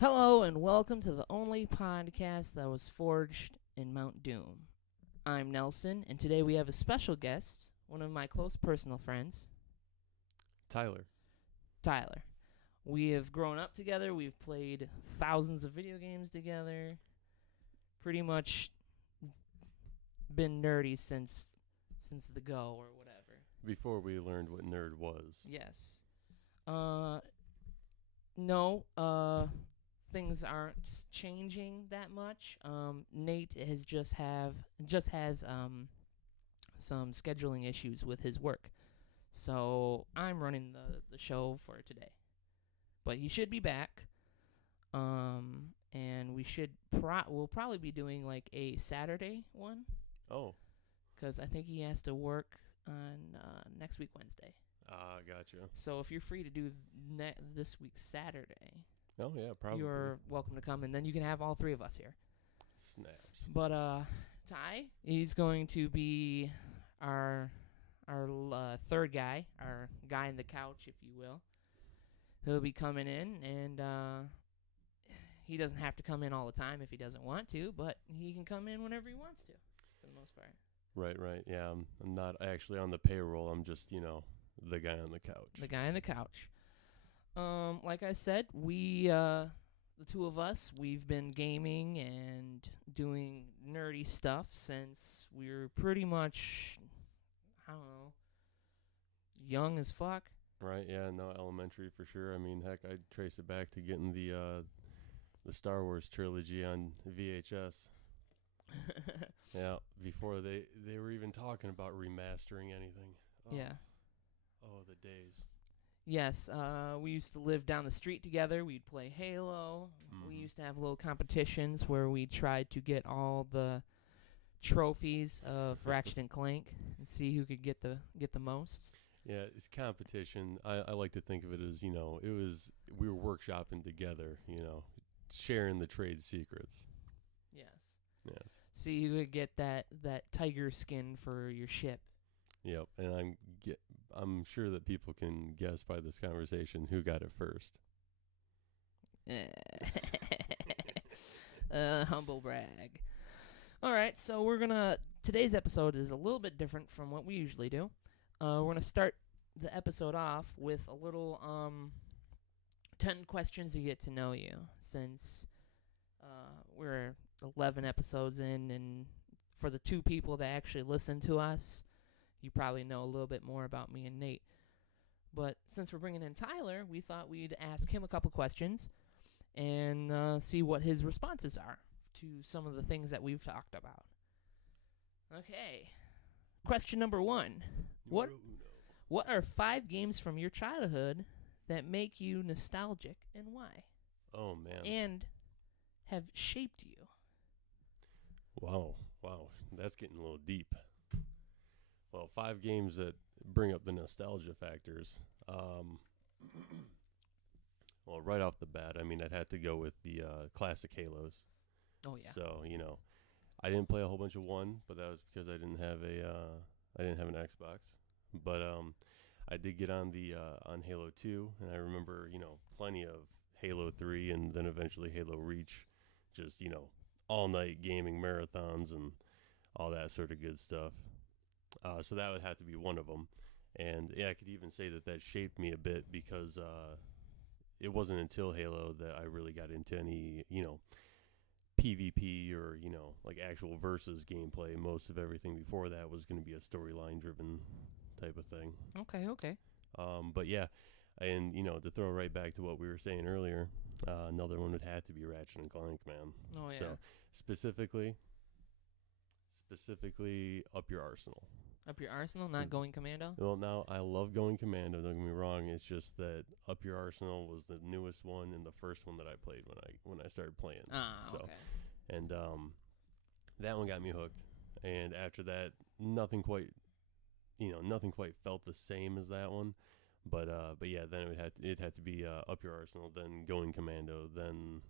Hello and welcome to the only podcast that was forged in Mount Doom. I'm Nelson, and today we have a special guest, one of my close personal friends, Tyler. Tyler. We have grown up together, we've played thousands of video games together, pretty much been nerdy since the go or whatever. Before we learned what nerd was. Yes. No, things aren't changing that much. Nate has has some scheduling issues with his work, so I'm running the show for today. But he should be back. And we'll probably be doing like a Saturday one, Oh. because I think he has to work on next week Wednesday. Gotcha. So if you're free to do this week's Saturday, Oh, yeah, probably. you're welcome to come, and then you can have all three of us here. Snaps. But Ty, he's going to be our third guy, our guy in the couch, if you will. He'll be coming in, and he doesn't have to come in all the time if he doesn't want to, but he can come in whenever he wants to, for the most part. Right. Yeah, I'm not actually on the payroll. I'm just, the guy on the couch. The guy on the couch. Like I said, we, the two of us, we've been gaming and doing nerdy stuff since we were pretty much, I don't know, young as fuck. Right, yeah, no, elementary for sure. I mean, heck, I'd trace it back to getting the Star Wars trilogy on VHS. Yeah, before they were even talking about remastering anything. Oh, Yeah. Oh, the days. Yes, we used to live down the street together. We'd play Halo. We used to have little competitions where we tried to get all the trophies of Ratchet and Clank and see who could get the most. Yeah, it's competition. I like to think of it as, we were workshopping together, sharing the trade secrets. Yes. Yes. See who could get that tiger skin for your ship. Yep, and I'm sure that people can guess by this conversation who got it first. Humble brag. All right, so today's episode is a little bit different from what we usually do. We're going to start the episode off with a little 10 questions to get to know you, since we're 11 episodes in, and for the two people that actually listen to us, you probably know a little bit more about me and Nate. But since we're bringing in Tyler, we thought we'd ask him a couple questions and see what his responses are to some of the things that we've talked about. Okay. Question number 1. What are 5 games from your childhood that make you nostalgic, and why? Oh, man. And have shaped you? Wow. That's getting a little deep. Well, 5 games that bring up the nostalgia factors. Well, right off the bat, I mean, I'd have to go with the classic Halos. Oh, yeah. So, I didn't play a whole bunch of 1, but that was because I didn't have an Xbox. But I did get on on Halo 2, and I remember, plenty of Halo 3 and then eventually Halo Reach, just, all night gaming marathons and all that sort of good stuff. So that would have to be one of them. And yeah, I could even say that shaped me a bit because it wasn't until Halo that I really got into any, PvP or, like actual versus gameplay. Most of everything before that was going to be a storyline driven type of thing. Okay. But yeah, and, to throw right back to what we were saying earlier, another one would have to be Ratchet and Clank, man. Oh, yeah. So specifically, Up Your Arsenal. Up Your Arsenal, not Going Commando? Well, now, I love Going Commando, don't get me wrong. It's just that Up Your Arsenal was the newest one and the first one that I played when I started playing. Okay. And that one got me hooked. And after that, nothing quite felt the same as that one. But yeah, then it had to be Up Your Arsenal, then Going Commando, then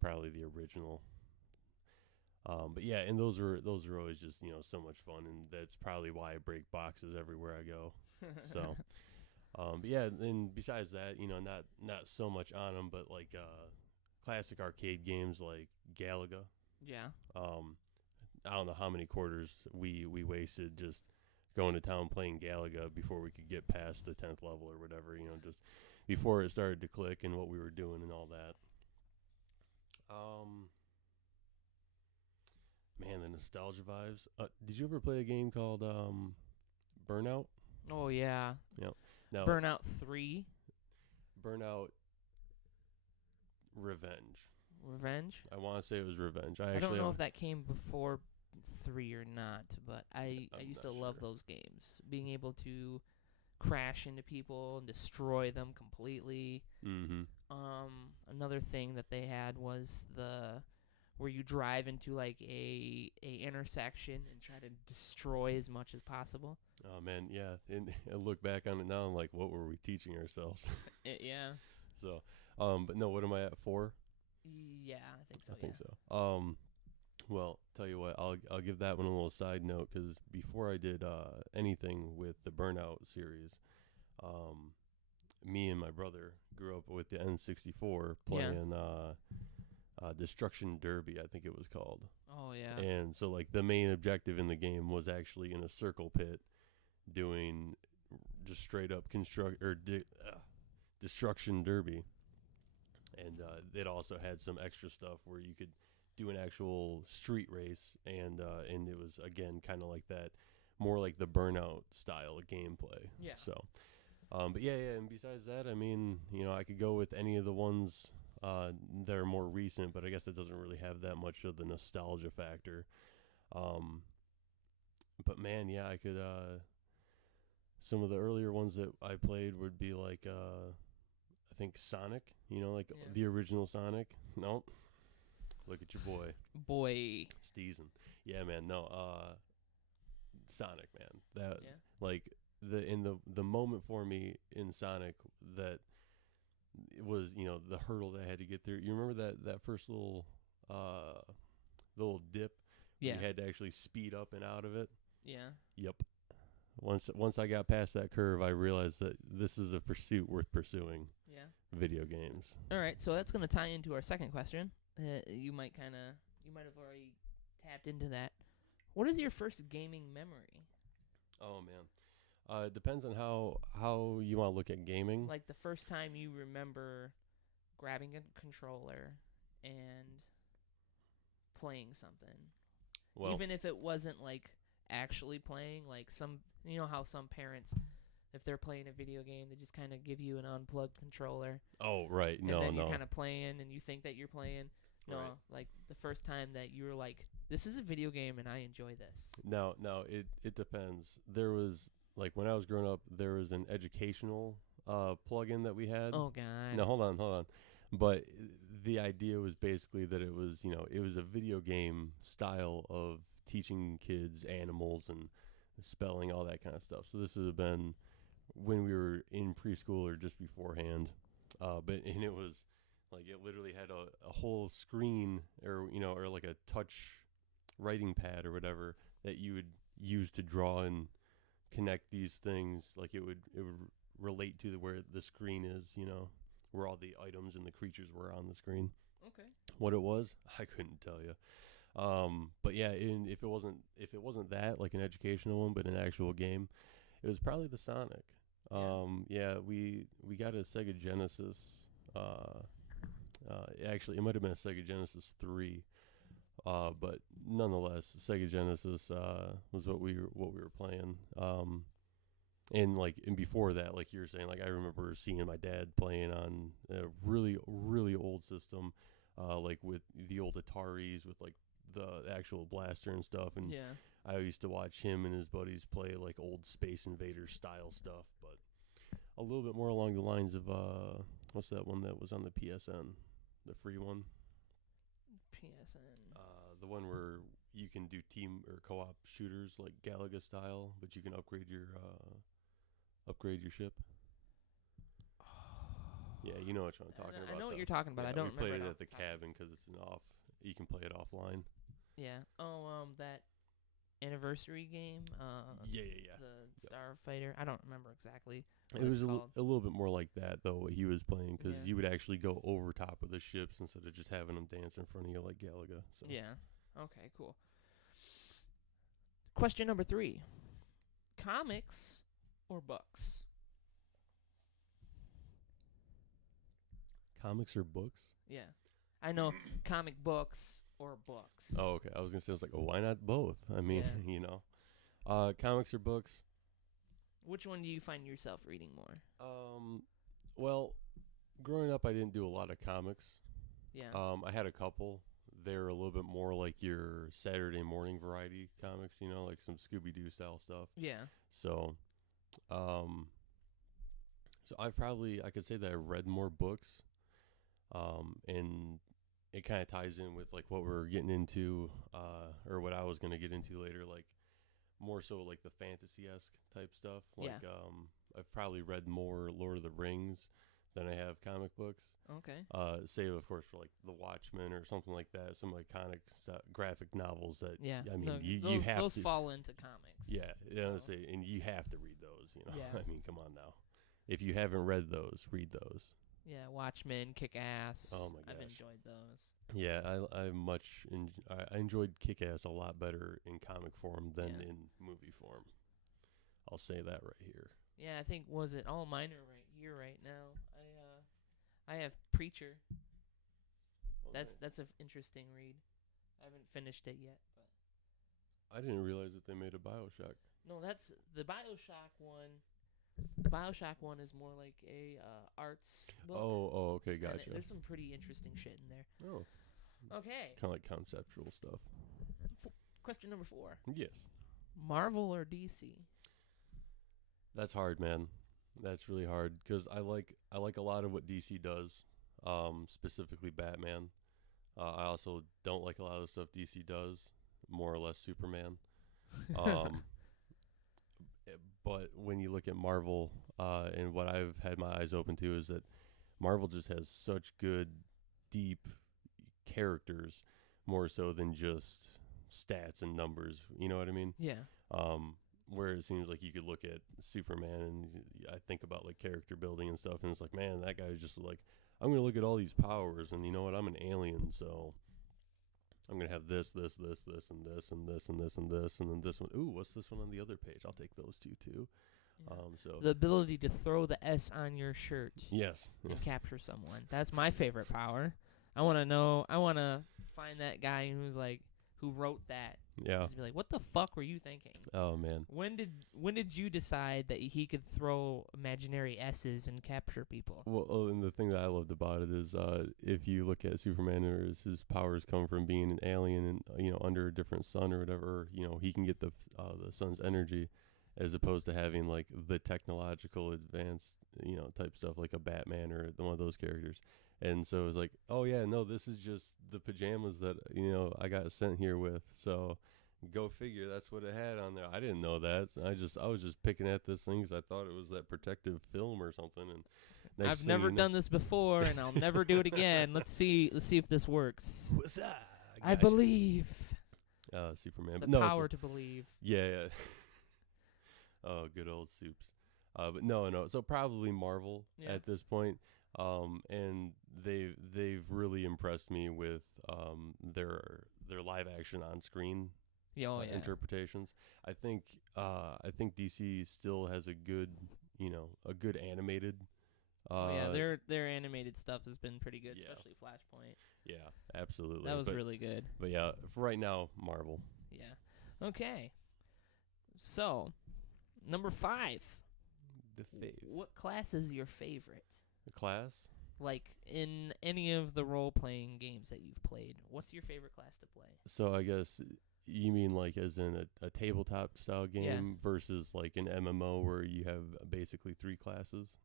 probably the original. But yeah, and those are always just so much fun, and that's probably why I break boxes everywhere I go. So, But yeah, and besides that, not so much on them, but like classic arcade games like Galaga. Yeah. I don't know how many quarters we wasted just going to town playing Galaga before we could get past the 10th level or whatever, just before it started to click and what we were doing and all that. Man, the nostalgia vibes. Did you ever play a game called Burnout? Oh yeah. Yep. Now, Burnout 3. Burnout Revenge. Revenge? I want to say it was Revenge. I don't know if that came before 3 or not, but I used to love those games. Being able to crash into people and destroy them completely. Mm-hmm. Another thing that they had was where you drive into like a intersection and try to destroy as much as possible. Oh man, yeah. And I look back on it now and like, what were we teaching ourselves? Yeah. So, but no, what am I at 4? Yeah, I think so. I think so. Well, tell you what, I'll give that one a little side note because before I did anything with the Burnout series, me and my brother grew up with the N64 playing Destruction Derby, I think it was called. Oh yeah. And so like the main objective in the game was actually in a circle pit doing just straight up Destruction Derby. And it also had some extra stuff where you could do an actual street race, and it was again kind of like that, more like the Burnout style of gameplay. Yeah. So, but yeah. And besides that, I mean, I could go with any of the ones that are more recent, but I guess it doesn't really have that much of the nostalgia factor. But man, yeah, I could. Some of the earlier ones that I played would be like I think Sonic, the original Sonic. Nope. Look at your boy. Steezen. Yeah, man. No, Sonic, man. That like the moment for me in Sonic that it was, the hurdle that I had to get through. You remember that first little dip? Yeah. You had to actually speed up and out of it. Yeah. Yep. Once I got past that curve, I realized that this is a pursuit worth pursuing. Yeah. Video games. All right, so that's going to tie into our second question. You might have already tapped into that. What is your first gaming memory? Oh man, it depends on how you want to look at gaming. Like the first time you remember grabbing a controller and playing something. Well, even if it wasn't like actually playing, like how some parents, if they're playing a video game, they just kind of give you an unplugged controller. Oh, right. And then you're kind of playing and you think that you're playing. No, right. Like the first time that you were like, this is a video game and I enjoy this. No, it depends. There was, like, when I was growing up, there was an educational plug-in that we had. Oh, God. No, hold on. But the idea was basically that it was, it was a video game style of teaching kids animals and spelling, all that kind of stuff. So this would have been when we were in preschool or just beforehand. And it was like, it literally had a whole screen or like a touch writing pad or whatever that you would use to draw and connect these things. Like it would relate to where the screen is, where all the items and the creatures were on the screen. Okay. What it was, I couldn't tell you. But yeah, if it wasn't that, like an educational one, but an actual game, it was probably the Sonic. Yeah, we got a Sega Genesis. Actually, it might have been a Sega Genesis 3. But nonetheless, Sega Genesis was what we were playing. And before that, like you were saying, like I remember seeing my dad playing on a really, really old system, like with the old Ataris with like the actual blaster and stuff. And yeah. I used to watch him and his buddies play like old Space Invader style stuff, but a little bit more along the lines of what's that one that was on the PSN, the free one? PSN. The one where you can do team or co-op shooters like Galaga style, but you can upgrade your ship. Yeah, you know what I'm talking about. I know what you're talking about. Yeah, I don't remember. We played it at the cabin because it's you can play it offline. Yeah. Oh, that anniversary game. Yeah. The Starfighter. I don't remember exactly. It was a little bit more like that, though, what he was playing, because Yeah. you would actually go over top of the ships instead of just having them dance in front of you like Galaga. So. Yeah. Okay, cool. Question number 3. Comics or books? Comics or books? Yeah. I know comic books or books. Oh, okay. I was going to say, I was like, oh, why not both? I mean, Yeah. you know. Comics or books? Which one do you find yourself reading more? Well, growing up, I didn't do a lot of comics. Yeah. I had a couple. They're a little bit more like your Saturday morning variety comics, you know, like some Scooby-Doo style stuff. Yeah. So, I could say that I read more books, and it kind of ties in with like what we're getting into, or what I was gonna get into later, like more so like the fantasy-esque type stuff. Like, I've probably read more Lord of the Rings than I have comic books. Okay. Save, of course, for like The Watchmen or something like that, some iconic graphic novels that, Yeah. I mean, No, you have those to. fall into comics. Yeah, So. and you have to read those, you know. Yeah. I mean, come on now. If you haven't read those, read those. Yeah, Watchmen, Kick-Ass. Oh my I've gosh. enjoyed those. Yeah, I enjoyed Kick-Ass a lot better in comic form than Yeah. in movie form. I'll say that right here. Yeah, I think was it All Minor right here right now. I have Preacher. Okay. That's an interesting read. I haven't finished it yet, but I didn't realize that they made a BioShock. no, that's the BioShock one. The BioShock one is more like a arts book. Oh, okay, It's kinda- gotcha. There's some pretty interesting shit in there. Oh, Okay. kind of like conceptual stuff. Question number 4. Yes. Marvel or DC? That's hard, man. That's really hard because I like a lot of what DC does, specifically Batman. I also don't like a lot of the stuff DC does, more or less Superman. But when you look at Marvel, and what I've had my eyes open to is that Marvel just has such good, deep characters, more so than just stats and numbers. You know what I mean? Yeah. Where it seems like you could look at Superman and I think about like character building and stuff, and it's like, man, that guy's just like, I'm going to look at all these powers, and you know what? I'm an alien, so I'm going to have this, and this, and this, and this, and this, and this, and then this one. Ooh, what's this one on the other page? I'll take those two, too. Yeah. So The ability to throw the S on your shirt yes. and capture someone. That's my favorite power. I want to find that guy who wrote that. Yeah. Just be like, what the fuck were you thinking? Oh, man. When did you decide that he could throw imaginary S's and capture people? Well, and the thing that I loved about it is, if you look at Superman, his powers come from being an alien and under a different sun or whatever. He can get the sun's energy, as opposed to having like the technological advanced type stuff like a Batman or one of those characters. And so it's like, oh yeah, no, this is just the pajamas that I got sent here with. So go figure, that's what it had on there. I didn't know that. So I was just picking at this thing because I thought it was that protective film or something. And I've never done this before, and I'll never do it again. Let's see if this works. What's that? I believe. Superman. The No, power to believe. Yeah. Oh, good old Soups. But no. So probably Marvel at this point. And they've really impressed me with their live action on screen interpretations. I think DC still has a good animated. Their animated stuff has been pretty good, especially Flashpoint. Yeah, absolutely. That was really good. But yeah, for right now, Marvel. Yeah. Okay. So, number 5. The fave. What class is your favorite? The class? Like, in any of the role-playing games that you've played, what's your favorite class to play? So I guess you mean like as in a tabletop style game versus like an MMO where you have basically 3 classes?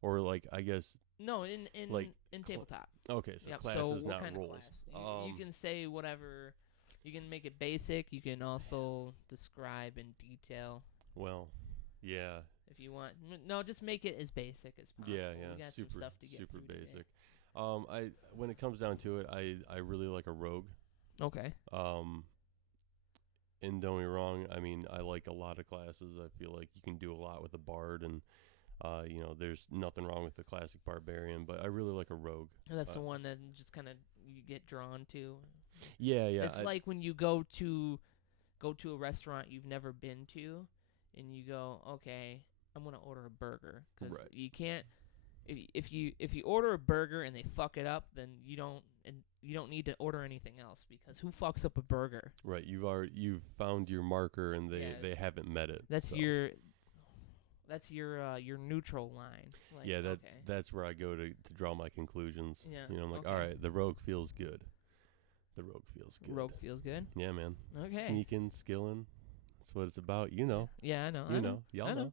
Or like, I guess... No, in tabletop. Okay, so class is not kind roles. Of class? You can say whatever. You can make it basic. You can also describe in detail. Well, yeah. If you want. No, just make it as basic as possible. Yeah. We got Super, some stuff to get super through basic. Today. When it comes down to it, I really like a rogue. Okay. And don't get me wrong, I mean, I like a lot of classes. I feel like you can do a lot with a bard, and there's nothing wrong with the classic barbarian, but I really like a rogue. That's the one that just kind of you get drawn to. Yeah. It's like when you go to a restaurant you've never been to, and you go, okay, I'm gonna order a burger, because Right. you can't. If you order a burger and they fuck it up, then you don't need to order anything else, because who fucks up a burger? Right. You've found your marker, and they haven't met it. That's so. your neutral line. Like, Yeah, okay. that's where I go to draw my conclusions. Yeah. I'm like, okay. all right, the rogue feels good. The rogue feels good. Rogue feels good. Yeah, man. Okay. Sneaking, skilling. That's what it's about. You know. Yeah, I know. You know. Y'all know.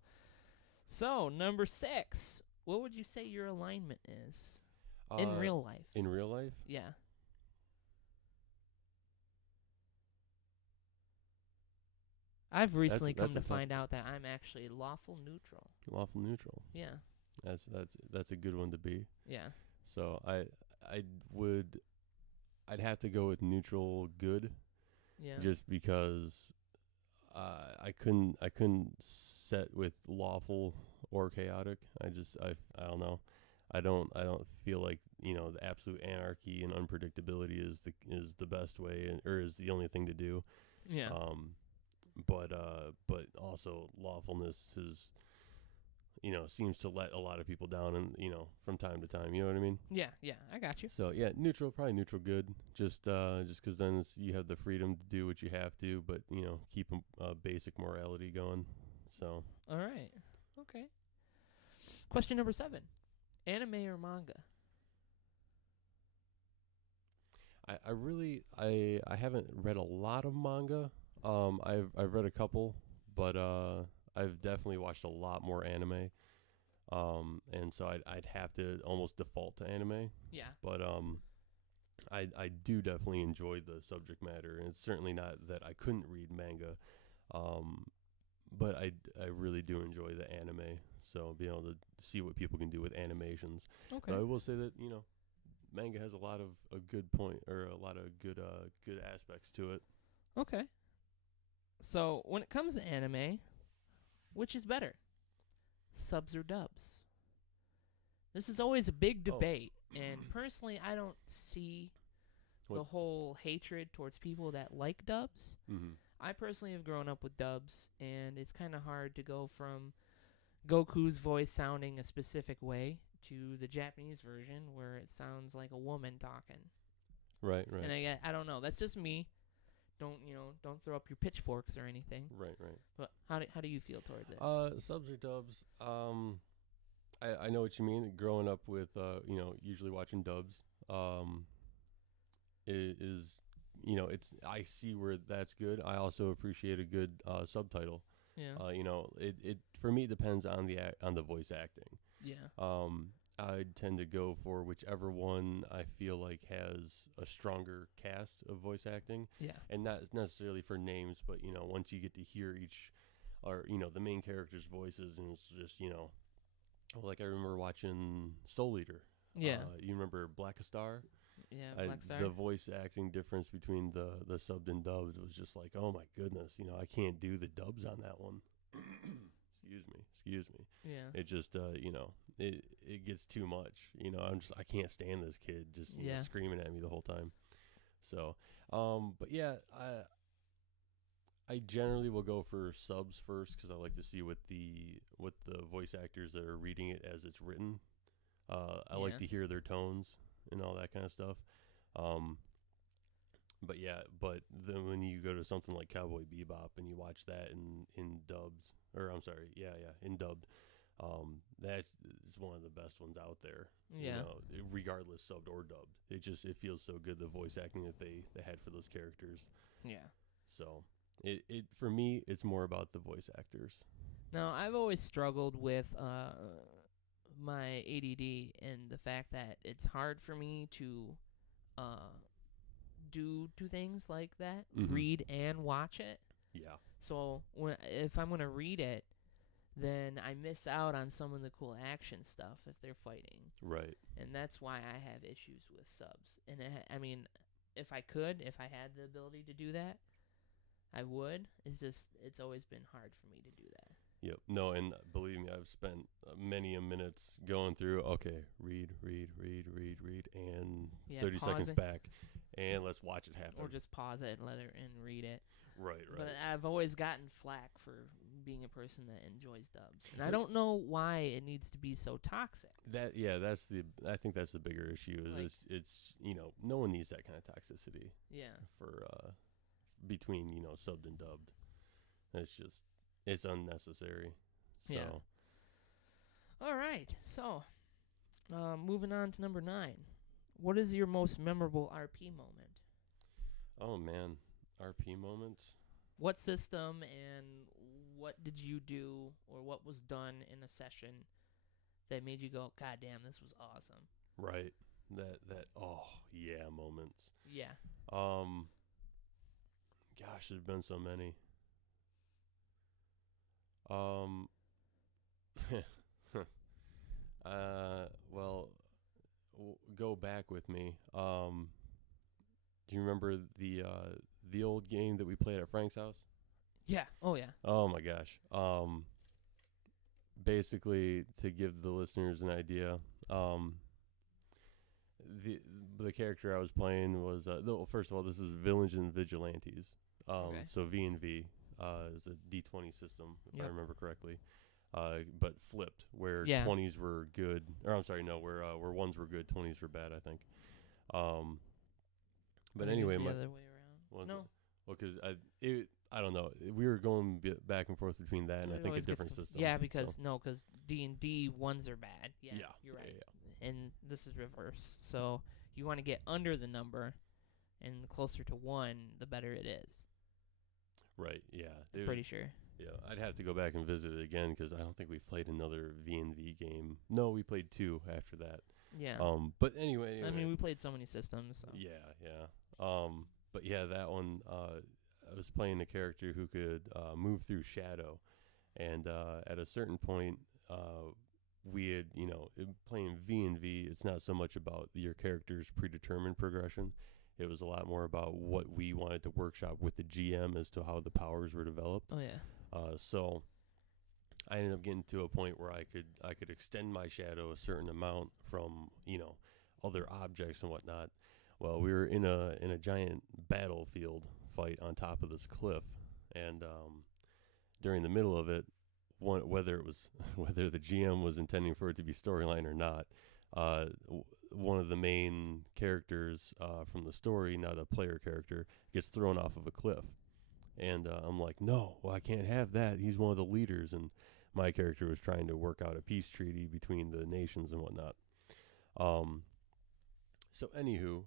So, number 6. What would you say your alignment is in real life? In real life? Yeah. I've recently come to find out that I'm actually lawful neutral. Lawful neutral. Yeah. That's a good one to be. Yeah. So I'd have to go with neutral good. Yeah. Just because I couldn't set with lawful or chaotic. I don't know. I don't feel like, the absolute anarchy and unpredictability is the best way, or is the only thing to do. Yeah. But also lawfulness is, seems to let a lot of people down, and from time to time. You know what I mean? Yeah. I got you. So yeah, probably neutral good. Just because then you have the freedom to do what you have to, but keep a basic morality going. So. All right. Okay. Question number 7: anime or manga? I haven't read a lot of manga. I've read a couple, but I've definitely watched a lot more anime. And so I'd have to almost default to anime. Yeah. But I do definitely enjoy the subject matter, and it's certainly not that I couldn't read manga. But I really do enjoy the anime. So being able to see what people can do with animations. Okay. So I will say that manga has a lot of a good point, or a lot of good aspects to it. Okay. So when it comes to anime, which is better, subs or dubs? This is always a big debate, and personally, I don't see the whole hatred towards people that like dubs. Mm-hmm. I personally have grown up with dubs, and it's kind of hard to go from Goku's voice sounding a specific way to the Japanese version where it sounds like a woman talking. Right. And I don't know. That's just me. Don't throw up your pitchforks or anything. Right. But how do you feel towards it? Subs or dubs? I know what you mean. Growing up with usually watching dubs, it's I see where that's good. I also appreciate a good subtitle. Yeah. It for me depends on the voice acting. Yeah. I tend to go for whichever one I feel like has a stronger cast of voice acting. Yeah. And not necessarily for names, but once you get to hear each, or the main character's voices, and it's just like I remember watching Soul Eater. Yeah. You remember Black Star? Yeah, Black Star. The voice acting difference between the subbed and dubs was just like, oh my goodness, I can't do the dubs on that one. Excuse me. Yeah. It just it gets too much. I can't stand this kid just screaming at me the whole time. So, but yeah, I generally will go for subs first, because I like to see what the voice actors that are reading it as it's written. I like to hear their tones and all that kind of stuff. But then when you go to something like Cowboy Bebop and you watch that in dubbed, or I'm sorry, in dubbed, that's one of the best ones out there. Yeah. Regardless subbed or dubbed, it feels so good, the voice acting that they had for those characters. Yeah. So it for me, it's more about the voice actors. Now, I've always struggled with my ADD and the fact that it's hard for me to do things like that, read and watch it. Yeah. So if I'm going to read it, then I miss out on some of the cool action stuff if they're fighting. Right. And that's why I have issues with subs. And I mean, if I had the ability to do that, I would. It's always been hard for me to do that. Yep. No, and believe me, I've spent many a minutes going through. Okay, read, and Yeah, 30 pause seconds it. back, and let's watch it happen. Or just pause it and let it and read it. Right. But I've always gotten flack for being a person that enjoys dubs, and I don't know why it needs to be so toxic. I think that's the bigger issue. Is Like- it's no one needs that kind of toxicity Yeah. for between subbed and dubbed. It's unnecessary. So. Yeah. All right. So, moving on to number 9. What is your most memorable RP moment? Oh man, RP moments. What system and what did you do or what was done in a session that made you go, God damn, this was awesome? Right. That oh yeah moments. Yeah. Gosh, there's been so many. Well, go back with me. Do you remember the old game that we played at Frank's house? Yeah. Oh, yeah. Oh my gosh. Basically, to give the listeners an idea, the character I was playing was first of all, this is Villains and Vigilantes. Okay. So V&V is a D20 system, if Yep. I remember correctly. But flipped, where Yeah. 20s were good, or I'm sorry, no, where 1s were good, 20s were bad, I think. But I think it anyway, was the my other way around. was No. it? Well, because I don't know, we were going back and forth between that and I It think a always gets different system. Yeah, so. because D&D ones are bad. Yeah, Yeah, you're right. yeah. And this is reverse. So you want to get under the number, and the closer to 1, the better it is. Right. Yeah. I'm pretty sure. Yeah, I'd have to go back and visit it again because I don't think we've played another V&V game. No, we played 2 after that. Yeah. But anyway. I mean, we played so many systems. So. Yeah. But yeah, that one. I was playing a character who could move through shadow, and at a certain point, we had playing V&V. It's not so much about your character's predetermined progression. It was a lot more about what we wanted to workshop with the GM as to how the powers were developed. Oh yeah. So I ended up getting to a point where I could extend my shadow a certain amount from other objects and whatnot. Well, we were in a giant battlefield fight on top of this cliff, and during the middle of it, whether the GM was intending for it to be storyline or not, one of the main characters from the story, not a player character, gets thrown off of a cliff. And I'm like, no, well, I can't have that. He's one of the leaders. And my character was trying to work out a peace treaty between the nations and whatnot. So anywho,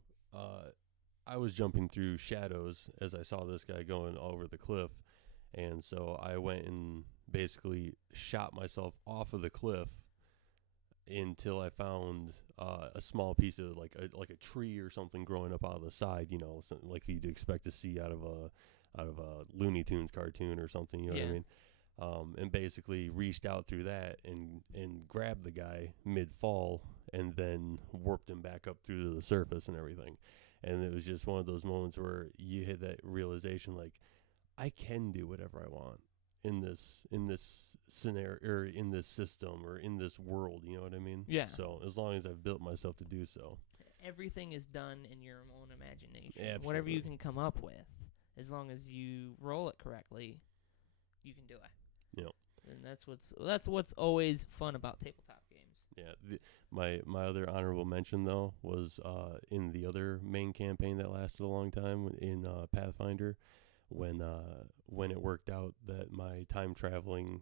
I was jumping through shadows as I saw this guy going over the cliff. And so I went and basically shot myself off of the cliff until I found a small piece of like a tree or something growing up out of the side, like you'd expect to see out of a Looney Tunes cartoon or something, you know what I mean? And basically reached out through that and grabbed the guy mid-fall and then warped him back up through the surface and everything. And it was just one of those moments where you hit that realization, like, I can do whatever I want in this scenario or in this system or in this world, you know what I mean? Yeah. So as long as I've built myself to do so. Everything is done in your own imagination. Absolutely. Whatever you can come up with, as long as you roll it correctly, you can do it. Yep. And that's what's always fun about tabletop games. Yeah. My other honorable mention though was in the other main campaign that lasted a long time in Pathfinder, when it worked out that my time traveling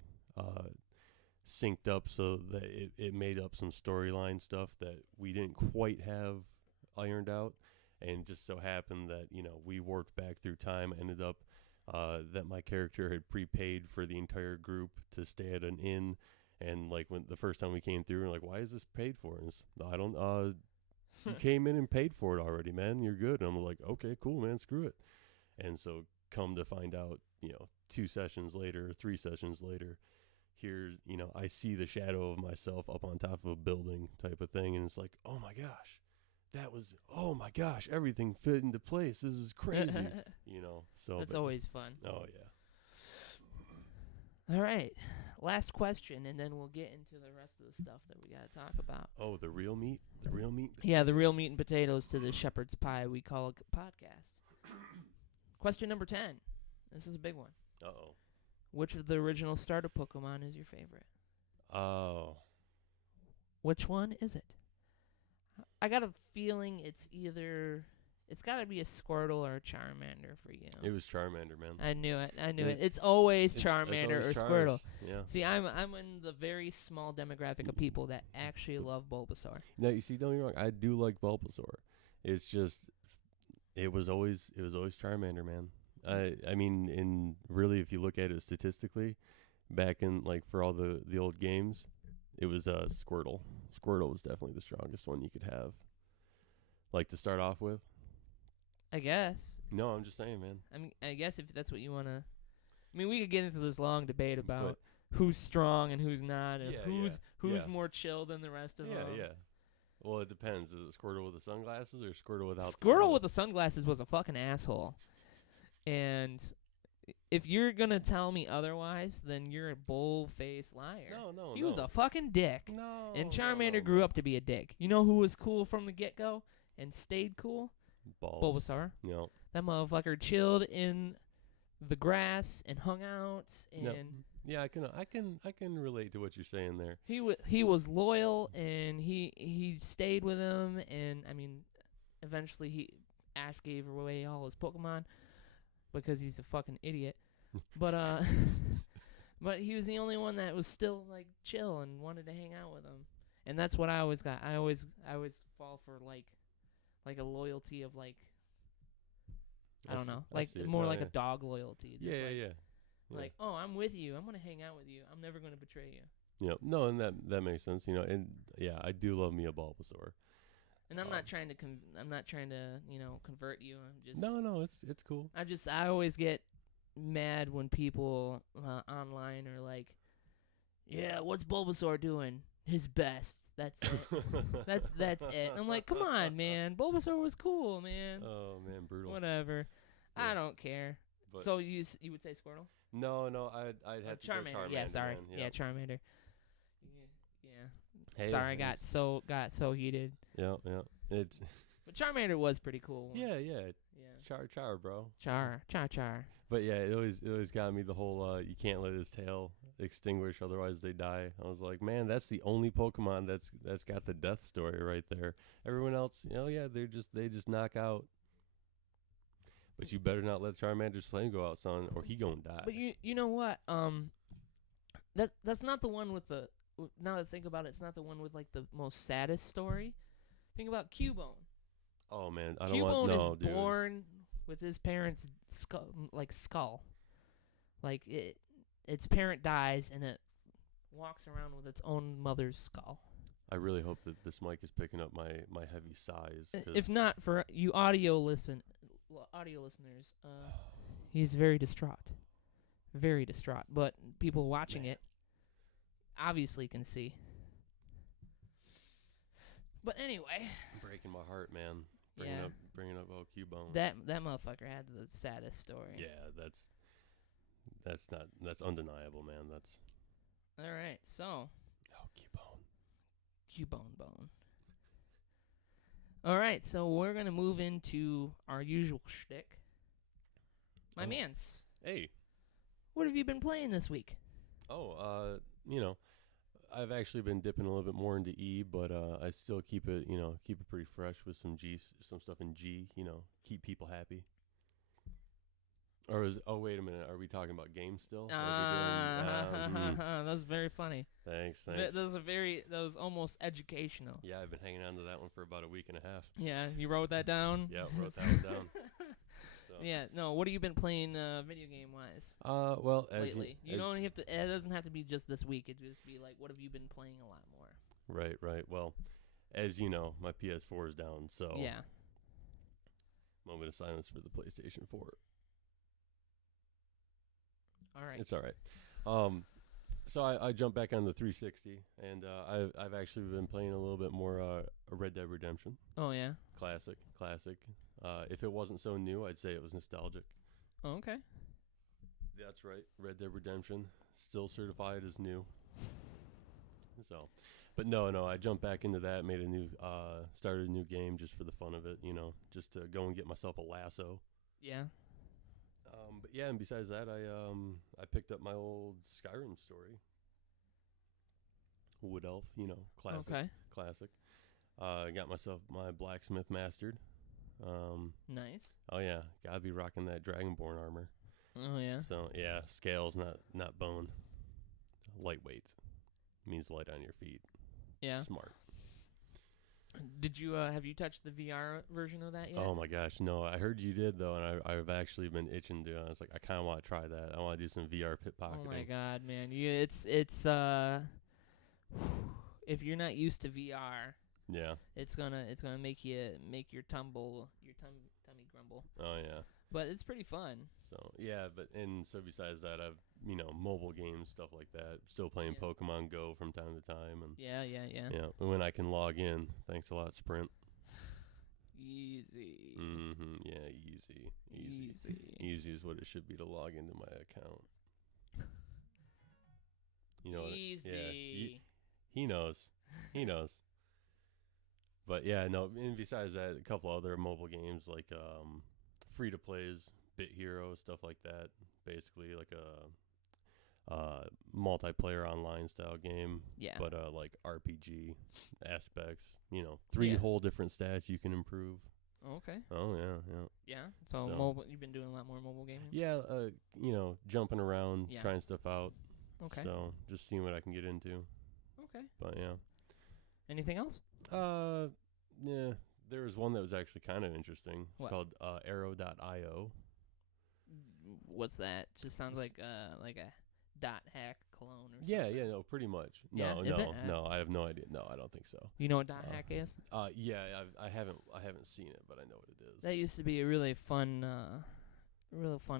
synced up so that it made up some storyline stuff that we didn't quite have ironed out, and just so happened that we warped back through time. Ended up that my character had prepaid for the entire group to stay at an inn, and like when the first time we came through, we're like, why is this paid for? And I don't you came in and paid for it already, man, you're good. And I'm like, okay, cool, man, screw it. And so come to find out, 2 sessions later, 3 sessions later, here, I see the shadow of myself up on top of a building type of thing. And it's like, oh my gosh, that was, oh my gosh, everything fit into place. This is crazy. So That's always fun. Oh yeah. All right. Last question, and then we'll get into the rest of the stuff that we got to talk about. Oh, the real meat? The real meat? Yeah, the real meat and potatoes to the shepherd's pie we call a podcast. Question number 10. This is a big one. Uh-oh. Which of the original starter Pokemon is your favorite? Oh. Which one is it? I got a feeling it's got to be a Squirtle or a Charmander for you. It was Charmander, man. I knew it. It's always Charmander or Squirtle. Yeah. See, I'm in the very small demographic of people that actually love Bulbasaur. No, you see, don't get me wrong. I do like Bulbasaur. It's just, it was always Charmander, man. I mean, really, if you look at it statistically, back in, like, for all the old games, it was Squirtle. Squirtle was definitely the strongest one you could have. Like, to start off with. I guess. No, I'm just saying, man. I mean, I guess if that's what you want to... I mean, we could get into this long debate about who's strong and who's not, and who's more chill than the rest of them. Yeah. Well, it depends. Is it Squirtle with the sunglasses or Squirtle without Squirtle with the sunglasses was a fucking asshole. And if you're going to tell me otherwise, then you're a bull-faced liar. No. He was a fucking dick. No. And Charmander grew up to be a dick. You know who was cool from the get-go and stayed cool? Balls. Bulbasaur. No. That motherfucker chilled in the grass and hung out. And no. Yeah, I can relate to what you're saying there. He was loyal, and he stayed with him. And I mean, eventually Ash gave away all his Pokemon because he's a fucking idiot. But but he was the only one that was still like chill and wanted to hang out with him. And that's what I always got. I always fall for like a loyalty of like, I don't know, like more like a dog loyalty. Just Yeah. Like, oh, I'm with you. I'm gonna hang out with you. I'm never gonna betray you. Yeah. No, and that makes sense. And yeah, I do love me a Bulbasaur. And I'm not trying to convert you. I'm just No, it's cool. I always get mad when people online are like, yeah, what's Bulbasaur doing? His best. That's it. that's it. I'm like, come on, man. Bulbasaur was cool, man. Oh man, brutal. Whatever. Yeah. I don't care. But so you would say Squirtle? No, I'd have to go Charmander. Yeah, sorry. Man. Yeah, Charmander. Yeah. Hey, sorry, got so heated. Yeah. It's. But Charmander was pretty cool. Yeah. Char, bro. Char. But yeah, it always got me the whole you can't let his tail extinguish, otherwise they die. I was like, man, that's the only Pokemon that's got the death story right there. Everyone else, they just knock out. But you better not let Charmander's flame go out, son, or he gonna die. But you know what? That's not the one with the. Now that I think about it, it's not the one with like the most saddest story. Think about Cubone. Oh man, I don't Cubone want no, is dude. born with his parents' skull. Like its parent dies and it walks around with its own mother's skull. I really hope that this mic is picking up my heavy sighs. If not, for you audio listeners, he's very distraught. Very distraught. But people watching it obviously can see. But anyway, breaking my heart, man. Bringing up old Cubone. That motherfucker had the saddest story. Yeah, that's undeniable, man. That's all right. So, Cubone bone. All right, so we're gonna move into our usual shtick. My mans. Hey, what have you been playing this week? Oh, I've actually been dipping a little bit more into E, but I still keep it pretty fresh with some stuff in G, keep people happy. Or wait a minute, are we talking about games still? That was very funny. Thanks. That was almost educational. Yeah, I've been hanging on to that one for about a week and a half. Yeah, you wrote that down? Yeah, wrote that one down. So. Yeah, no, what have you been playing video game wise? Well, lately. You don't have to, it doesn't have to be just this week. It just be like, what have you been playing a lot more? Right. Well, as you know, my PS4 is down, so yeah. Moment of silence for the PlayStation 4. All right. It's all right. So I jumped back on the 360, and I've actually been playing a little bit more Red Dead Redemption. Oh yeah. Classic. If it wasn't so new, I'd say it was nostalgic. Oh, okay. That's right. Red Dead Redemption, still certified as new. So, but no, I jumped back into that, made a new, started a new game just for the fun of it, just to go and get myself a lasso. Yeah. But yeah, and besides that, I picked up my old Skyrim story. Wood Elf, classic. Okay. Classic. Got myself my blacksmith mastered. Nice. Oh yeah, gotta be rocking that Dragonborn armor. Oh yeah. So yeah, scales, not bone. Lightweight means light on your feet. Yeah. Smart. Did you have you touched the VR version of that yet? Oh my gosh, no! I heard you did though, and I've actually been itching to. I was like, I kind of want to try that. I want to do some VR pickpocketing. Oh my god, man! It's if you're not used to VR, yeah, it's gonna make your tummy grumble. Oh yeah. But it's pretty fun. So yeah, so besides that, I've mobile games, stuff like that. Still playing Pokemon Go from time to time, and yeah. Yeah, when I can log in. Thanks a lot, Sprint. Easy. Yeah, easy is what it should be to log into my account. Easy. Yeah, he knows. But yeah, no. And besides that, a couple other mobile games like free to plays, Bit Hero, stuff like that. Basically, like a multiplayer online style game. Yeah. But like RPG aspects. Three whole different stats you can improve. Oh, okay. Oh yeah. Yeah. So mobile. You've been doing a lot more mobile gaming. Yeah. Jumping around, Yeah. trying stuff out. Okay. So just seeing what I can get into. Okay. But yeah. Anything else? Yeah. There was one that was actually kind of interesting. It's called Arrow.io. What's that? Just sounds like a dot hack clone or something. Yeah, no, pretty much. Yeah, No, I have no idea. No, I don't think so. You know what dot hack is? Yeah, I haven't seen it, but I know what it is. That used to be a really fun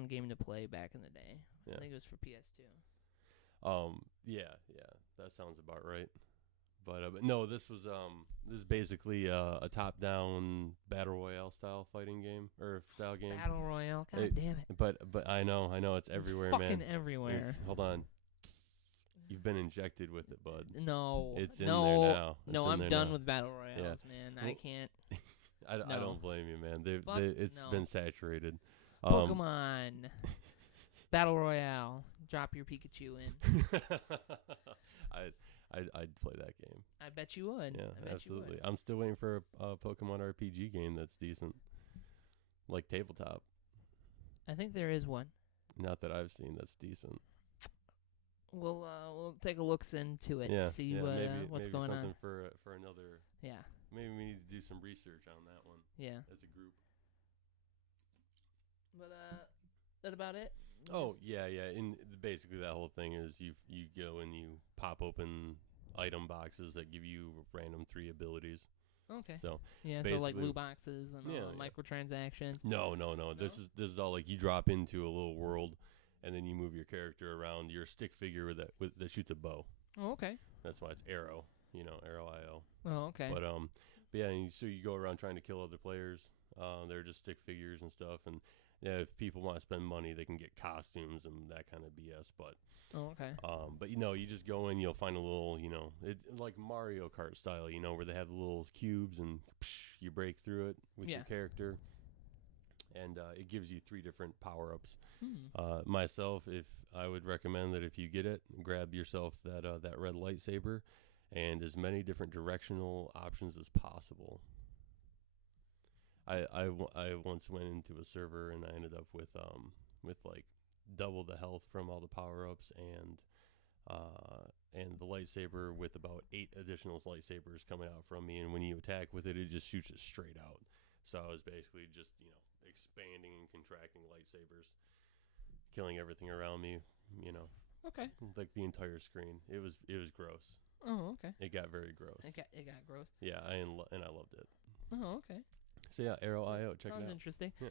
game to play back in the day. Yeah. I think it was for PS2. Yeah, that sounds about right. But no, this is basically a top-down battle royale style fighting game or style game. Battle royale, god damn it! But I know it's everywhere, fucking man. Everywhere. Hold on, you've been injected with it, bud. No, it's in there now. I'm done with battle royales, man. Well, I can't. I don't blame you, man. It's been saturated. Pokemon battle royale. Drop your Pikachu in. I'd play that game. I bet you would. Yeah, absolutely. I'm still waiting for a Pokemon RPG game that's decent, like tabletop. I think there is one. Not that I've seen that's decent. We'll take a looks into it. Yeah, see what's going on. Maybe something for another. Yeah. Maybe we need to do some research on that one. Yeah. As a group. But that about it? Oh yeah. And basically that whole thing is you go and you pop open item boxes that give you random 3 abilities. Okay. So so like loot boxes and microtransactions. No. This is all like you drop into a little world, and then you move your character around. You're a stick figure that shoots a bow. Oh, okay. That's why it's Arrow. Arrow.io. Oh, okay. But yeah. So you go around trying to kill other players. They're just stick figures and stuff, and yeah, if people want to spend money, they can get costumes and that kind of BS. But okay. But you just go in, you'll find a little, like Mario Kart style, where they have the little cubes and you break through it with your character, and it gives you 3 different power ups. Myself, if I would recommend that if you get it, grab yourself that red lightsaber, and as many different directional options as possible. I once went into a server and I ended up with like double the health from all the power ups and the lightsaber with about 8 additional lightsabers coming out from me, and when you attack with it, it just shoots it straight out. So I was basically just expanding and contracting lightsabers, killing everything around me. Okay. Like the entire screen. It was gross. Oh, okay. It got very gross. It got gross. Yeah, and I loved it. Oh, okay. So yeah, Arrow.io, check it out. Sounds interesting. Yeah.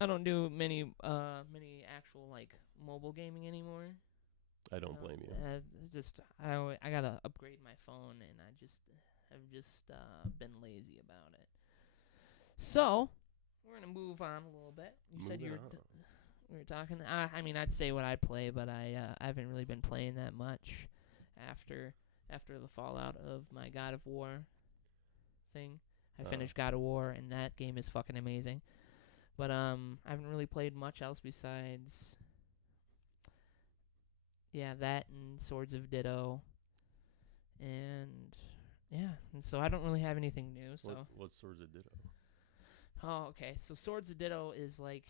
I don't do many actual like mobile gaming anymore. I don't blame you. I gotta upgrade my phone, and I have been lazy about it. So we're gonna move on a little bit. You said we were talking. I mean, I'd say what I play, but I haven't really been playing that much after the fallout of my God of War thing. I finished God of War, and that game is fucking amazing. But I haven't really played much else besides that and Swords of Ditto. And and so I don't really have anything new. So What's Swords of Ditto? Oh, okay. So Swords of Ditto is like,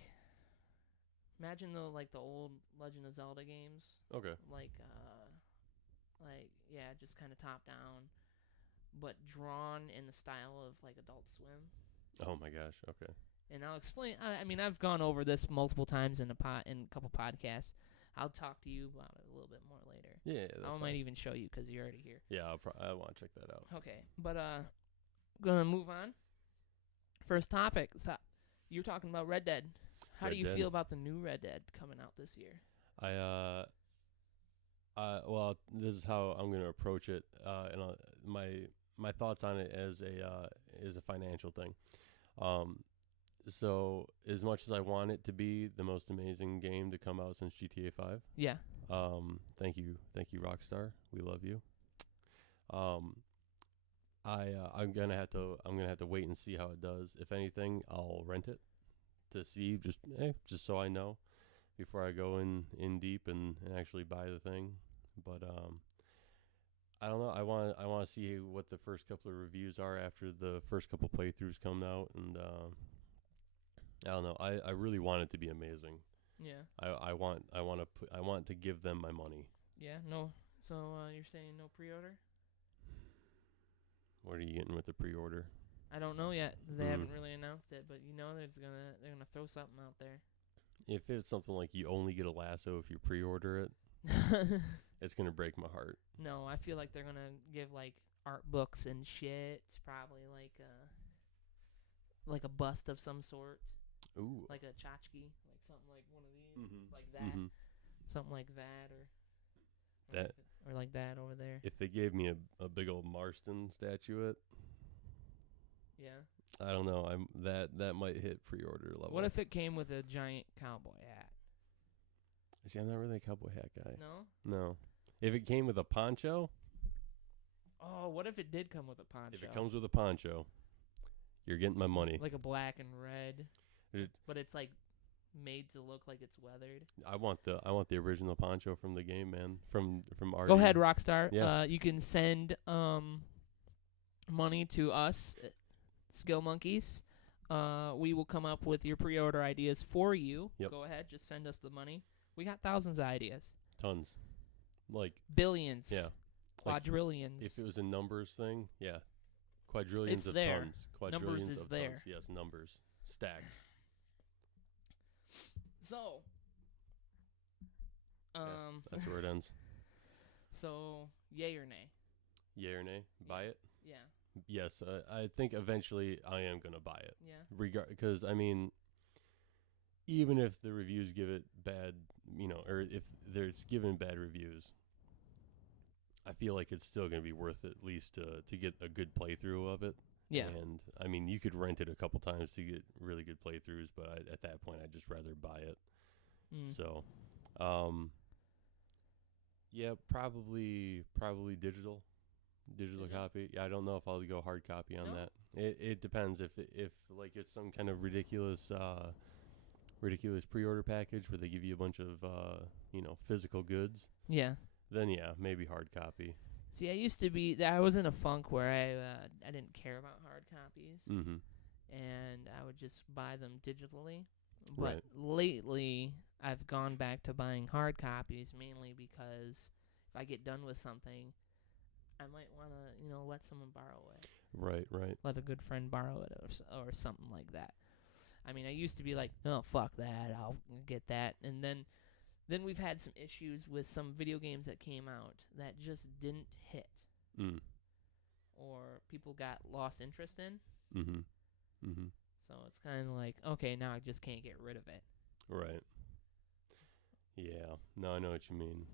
imagine the old Legend of Zelda games. Okay. Just kind of top down, but drawn in the style of like Adult Swim. Oh my gosh. Okay. And I'll explain. I mean, I've gone over this multiple times in a couple podcasts. I'll talk to you about it a little bit more later. Yeah, I might even show you because you're already here. Yeah, I want to check that out. Okay, but gonna move on. First topic. So you're talking about Red Dead. How do you feel about the new Red Dead coming out this year? Well, this is how I'm going to approach it. And my thoughts on it as a financial thing. So as much as I want it to be the most amazing game to come out since GTA 5. Yeah. Thank you, Rockstar. We love you. I'm gonna have to wait and see how it does. If anything, I'll rent it to see just so I know before I go in deep and actually buy the thing. But I don't know. I want to see what the first couple of reviews are after the first couple playthroughs come out, and I don't know. I really want it to be amazing. Yeah. I want to give them my money. Yeah. No. So you're saying no pre-order? What are you getting with the pre-order? I don't know yet. They haven't really announced it, but you know they're gonna throw something out there. If it's something like you only get a lasso if you pre-order it, it's gonna break my heart. No, I feel like they're gonna give like art books and shit. It's probably like a bust of some sort. Ooh. Like a tchotchke, like something like one of these, like that, something like that, or like that over there. If they gave me a big old Marston statuette, yeah, I don't know. That might hit pre-order level. What if it came with a giant cowboy hat? See, I'm not really a cowboy hat guy. No. If it came with a poncho. Oh, what if it did come with a poncho? If it comes with a poncho, you're getting my money. Like a black and red, but it's like made to look like it's weathered. I want the original poncho from the game, man. From Art. Go ahead, Rockstar. Yeah. You can send money to us, Skill Monkeys. We will come up with your pre-order ideas for you. Yep. Go ahead, just send us the money. We got thousands of ideas. Tons. Like billions. Yeah. Quadrillions. If it was a numbers thing, yeah. Quadrillions it's of there. tons. Quadrillions Numbers is of there. Tons. Yes, numbers. Stacked. So, that's where it ends. So, yay or nay? Yay or nay? Buy it? Yeah. Yes, I think eventually I am going to buy it. Yeah. Because, I mean, even if the reviews give it bad, or if there's given bad reviews, I feel like it's still going to be worth it at least to get a good playthrough of it. Yeah. And, I mean, you could rent it a couple times to get really good playthroughs, but at that point, I'd just rather buy it. So, yeah, probably digital copy. Yeah, I don't know if I'll go hard copy on that. It depends if like it's some kind of ridiculous pre-order package where they give you a bunch of physical goods. Yeah. Then yeah, maybe hard copy. See, I was in a funk where I didn't care about hard copies, and I would just buy them digitally. But lately, I've gone back to buying hard copies mainly because if I get done with something, I might want to, let someone borrow it. Right. Let a good friend borrow it or something like that. I mean, I used to be like, oh, fuck that, I'll get that. And then we've had some issues with some video games that came out that just didn't hit. Or people got lost interest in. So it's kind of like, okay, now I just can't get rid of it. Right. Yeah. No, I know what you mean.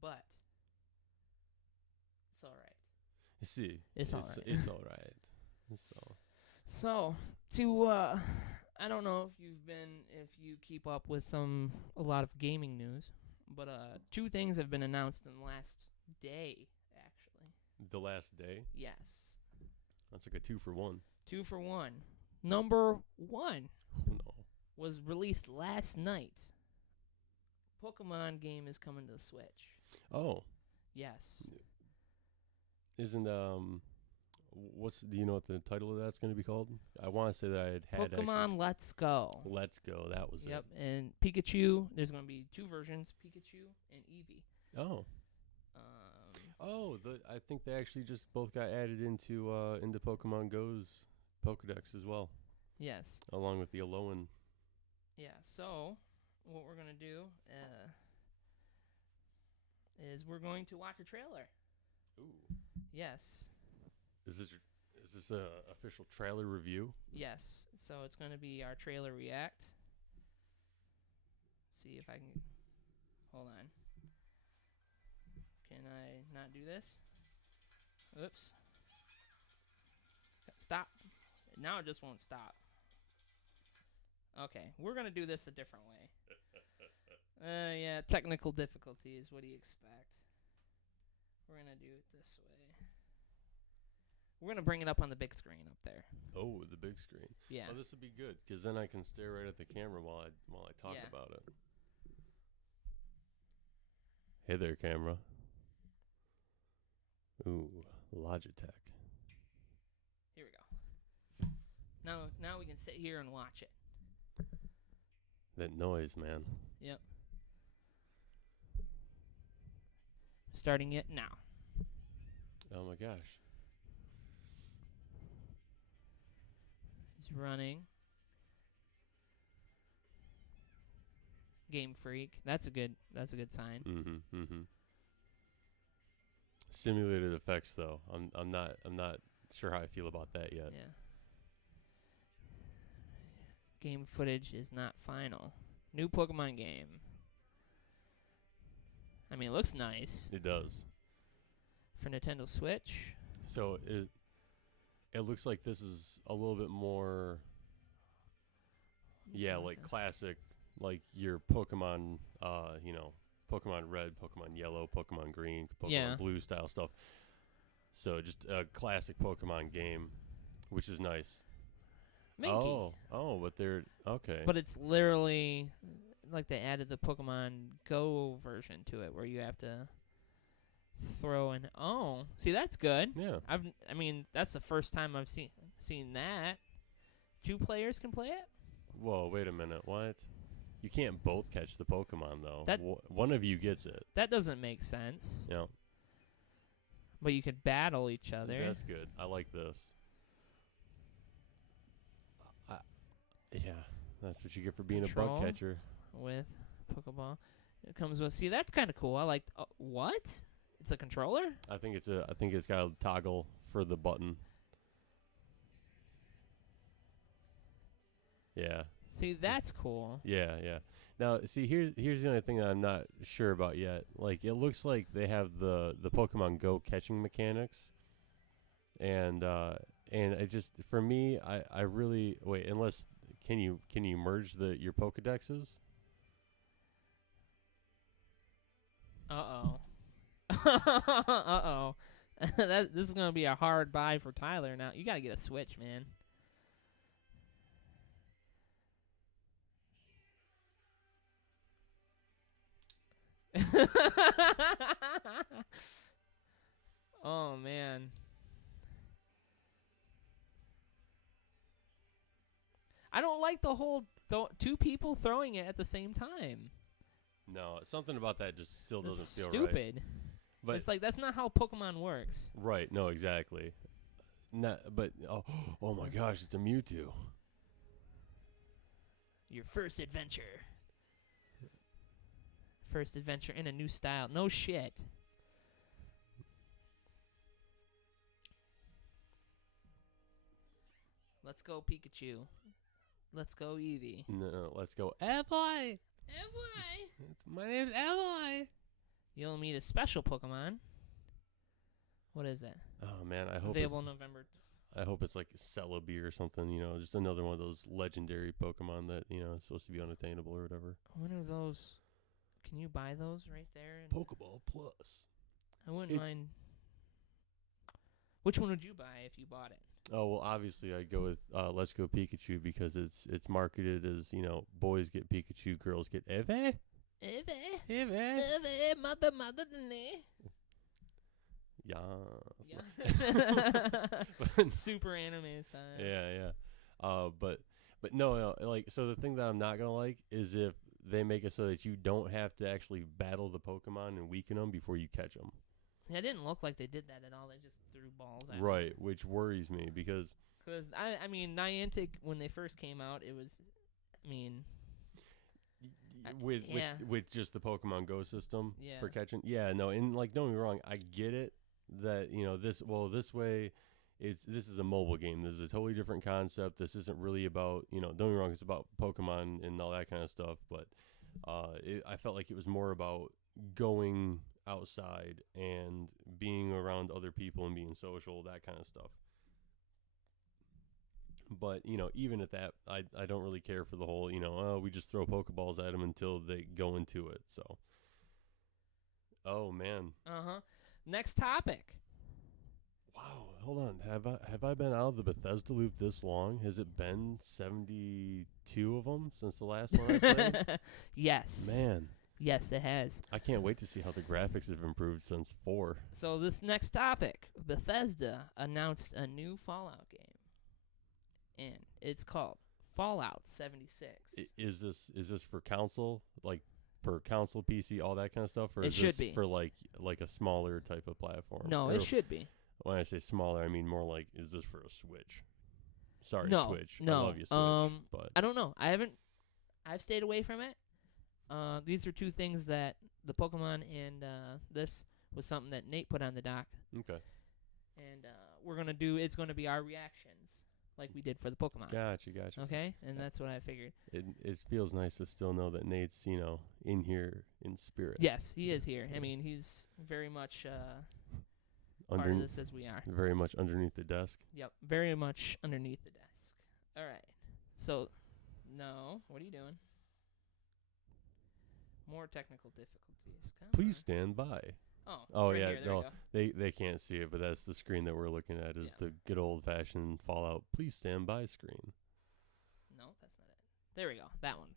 but it's all right. You see, It's all right. It's all right. So to I don't know if you keep up with a lot of gaming news, but 2 things have been announced in the last day, actually. The last day. Yes. That's like a 2 for 1. 2 for 1. Number 1 Oh, no. was released last night. Pokemon game is coming to the Switch. Oh. Yes. Isn't do you know what the title of that's going to be called? I want to say that I had Pokemon actually, Let's Go. Let's Go. That was Yep, it. and Pikachu. There's going to be 2 versions, Pikachu and Eevee. Oh. I think they actually just both got added into Pokemon Go's Pokedex as well. Yes. Along with the Alolan. Yeah. So what we're gonna do is we're going to watch a trailer. Ooh. Yes. Is this a official trailer review? Yes. So it's gonna be our trailer react. See if I can. Hold on. Can I not do this? Oops. Stop. Now it just won't stop. Okay, we're going to do this a different way. Yeah, technical difficulties. What do you expect? We're going to do it this way. We're going to bring it up on the big screen up there. Oh, the big screen. Yeah. Oh, this would be good, because then I can stare right at the camera while I talk about it. Hey there, camera. Ooh, Logitech. Here we go. Now we can sit here and watch it. That noise, man. Yep. Starting it now. Oh my gosh. He's running. Game Freak. That's a good sign. Mm-hmm. Simulated effects, though. I'm not sure how I feel about that yet. Yeah. Game footage is not final. New Pokemon game. I mean, it looks nice. It does. For Nintendo Switch. So it looks like this is a little bit more, like classic, like your Pokemon, Pokemon Red, Pokemon Yellow, Pokemon Green, Pokemon Blue style stuff. So just a classic Pokemon game, which is nice. Minky. Oh, but they're okay. But it's literally like they added the Pokemon Go version to it, where you have to throw in. Oh, see, that's good. Yeah. I mean, that's the first time I've seen that. 2 players can play it. Whoa, wait a minute. What? You can't both catch the Pokemon though. That one of you gets it. That doesn't make sense. Yeah. But you could battle each other. That's good. I like this. Yeah, that's what you get for being a bug catcher. With Pokeball, it comes with. See, that's kind of cool. I like. What? It's a controller? I think it's got a toggle for the button. Yeah. See, that's cool. Yeah. Now, see, here's the only thing that I'm not sure about yet. Like, it looks like they have the Pokemon Go catching mechanics, and it just, for me, I really wait. Unless can you merge your Pokedexes? Uh-oh. Uh-oh. This is gonna be a hard buy for Tyler now. You gotta get a Switch, man. Oh, man. I don't like the whole 2 people throwing it at the same time. No, something about that just still That's doesn't feel stupid. right. But it's like, that's not how Pokemon works. Right, no, exactly. But oh my gosh, it's a Mewtwo. Your first adventure. First adventure in a new style. No shit. Let's go, Pikachu. Let's go, Eevee. No, let's go, Evoy. Evoy. My name's Evoy. You'll meet a special Pokemon. What is it? Oh man, I hope Available November. I hope it's like Celebi or something. You know, just another one of those legendary Pokemon that is supposed to be unattainable or whatever. When are those? Can you buy those right there? Pokeball Plus. I wouldn't mind. Which one would you buy if you bought it? Oh well, obviously I'd go with Let's Go Pikachu because it's marketed as boys get Pikachu, girls get Eevee. Eevee, mother than me. Yeah. Super anime style. Yeah. But no, like, so the thing that I'm not gonna like is if they make it so that you don't have to actually battle the Pokemon and weaken them before you catch them. Yeah, it didn't look like they did that at all. They just threw balls at Right, which worries me because I mean, Niantic, when they first came out, it was, with just the Pokemon Go system Yeah. for catching. Yeah, no, and like, don't get me wrong, I get it that this way, this is a mobile game. This is a totally different concept. This isn't really about don't get me wrong, it's about Pokemon and all that kind of stuff. But I felt like it was more about going outside and being around other people and being social, that kind of stuff. But even at that, I don't really care for the whole we just throw Pokeballs at them until they go into it. So, oh man. Next topic. Wow, hold on. Have I been out of the Bethesda loop this long? Has it been 72 of them since the last one I played? Yes. Man. Yes, it has. I can't wait to see how the graphics have improved since 4. So this next topic, Bethesda announced a new Fallout game, and it's called Fallout 76. Is this for console, like for console, PC, all that kind of stuff, or It should be for like a smaller type of platform? No, it should be. When I say smaller, I mean more like, is this for a Switch? Sorry, No, Switch. no. I love you, Switch. But I don't know. I've stayed away from it. These are two things that the Pokemon and this was something that Nate put on the dock. Okay. And it's going to be our reactions like we did for the Pokemon. Gotcha. Okay? And that's what I figured. It feels nice to still know that Nate's, in here in spirit. Yes, he is here. I mean, he's very much part of this as we are. Very much underneath the desk. Yep, very much underneath the desk. All right. So, no, what are you doing? More technical difficulties. Come Please on. stand by. Oh, yeah, here. There no, they can't see it, but that's the screen that we're looking at. Is the good old fashioned Fallout Please Stand By screen. No, that's not it. There we go. That one.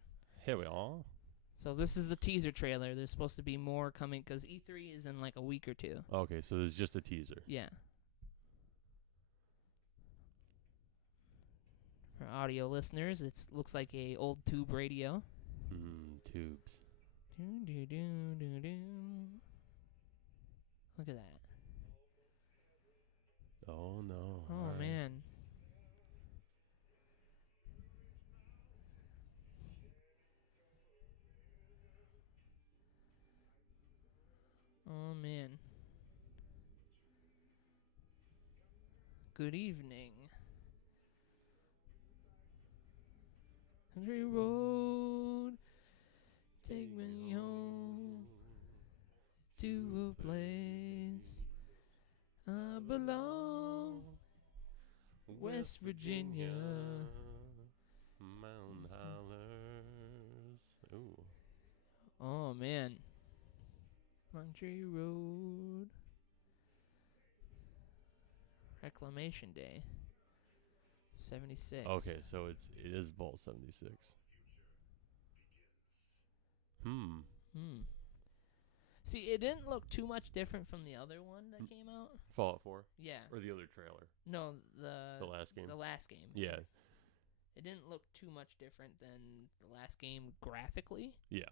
Here we are. So this is the teaser trailer. There's supposed to be more coming because E3 is in like a week or two. Okay, so this is just a teaser. Yeah. For audio listeners, it looks like a old tube radio. Tubes. Look at that. Oh no. Oh man. Oh man. Good evening. Country road, take me home to a place I belong. West Virginia. Mount Hollers. Ooh. Oh man. Country road. Reclamation Day. 76. Okay, so it is Vault 76. See, it didn't look too much different from the other one that came out. Fallout 4? Yeah. Or the other trailer? No, the last game? The last game. Yeah. It didn't look too much different than the last game graphically. Yeah.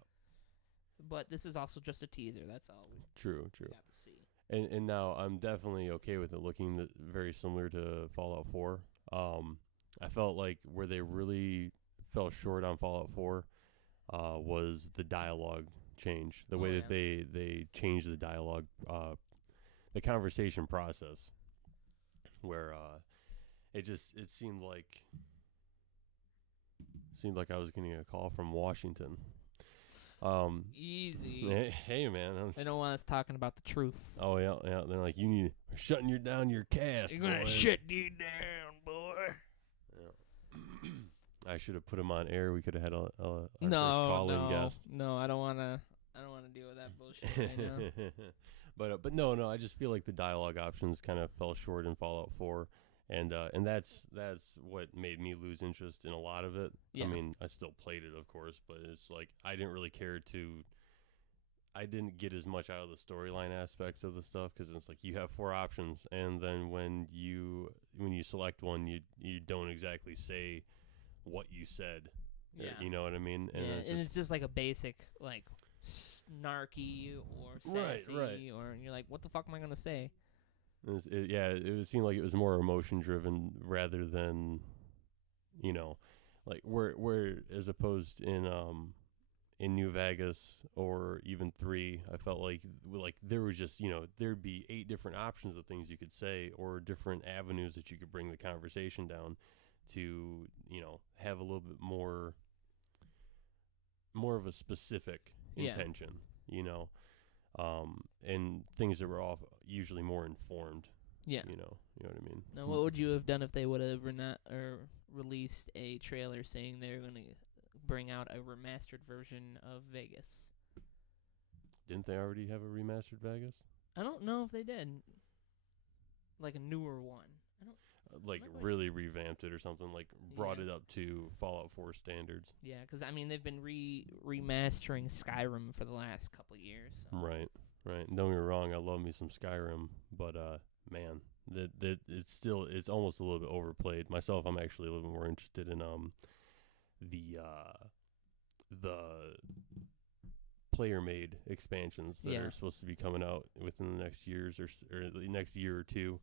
But this is also just a teaser. That's all we True. got to see. And now I'm definitely okay with it looking very similar to Fallout 4. I felt like where they really fell short on Fallout 4 was the dialogue change. The way that they changed the dialogue, the conversation process, where it seemed like I was getting a call from Washington. Easy. Hey man, They don't want us talking about the truth. oh yeah. They're like, we're shutting you down your cast. You're gonna boys. shut you down, boy. Yeah. I should have put him on air. We could have had our first No, call-in guest. no, I don't wanna deal with that bullshit right now. But no, I just feel like the dialogue options kind of fell short in Fallout 4, and that's what made me lose interest in a lot of it. Yeah. I mean, I still played it, of course, but it's like I didn't really care to. I didn't get as much out of the storyline aspects of the stuff because it's like you have 4 options, and then when you select one, you don't exactly say what you said. Yeah. You know what I mean? And it's just like a basic like snarky or sassy, right. or you're like, what the fuck am I gonna say? It seemed like it was more emotion driven rather than, like where as opposed in New Vegas or even 3, I felt like there was just there'd be 8 different options of things you could say or different avenues that you could bring the conversation down to have a little bit more of a specific intention, and things that were usually more informed. Yeah. You know what I mean? Now, what would you have done if they would have released a trailer saying they're going to bring out a remastered version of Vegas? Didn't they already have a remastered Vegas? I don't know if they did. Like a newer one. Really revamped it or something, brought it up to Fallout 4 standards. Yeah, because, I mean, they've been remastering Skyrim for the last couple of years. So. Right. Don't get me wrong, I love me some Skyrim, but, man, it's almost a little bit overplayed. Myself, I'm actually a little bit more interested in the player-made expansions that are supposed to be coming out within the next years or the next year or two.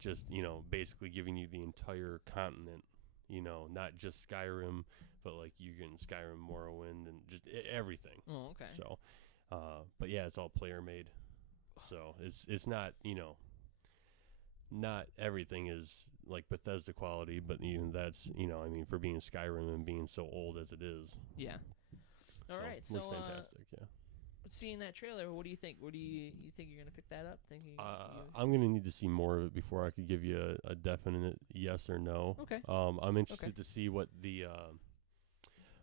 Just, basically giving you the entire continent, not just Skyrim, but like you can Skyrim, Morrowind, and just everything. Oh, okay. So, but yeah, it's all player made. So it's not, not everything is like Bethesda quality, but even that's, I mean, for being Skyrim and being so old as it is. Yeah. All right. So, looks fantastic, yeah. Seeing that trailer, what do you think? What do you think you're gonna pick that up? I'm gonna need to see more of it before I could give you a definite yes or no. Okay. I'm interested to see what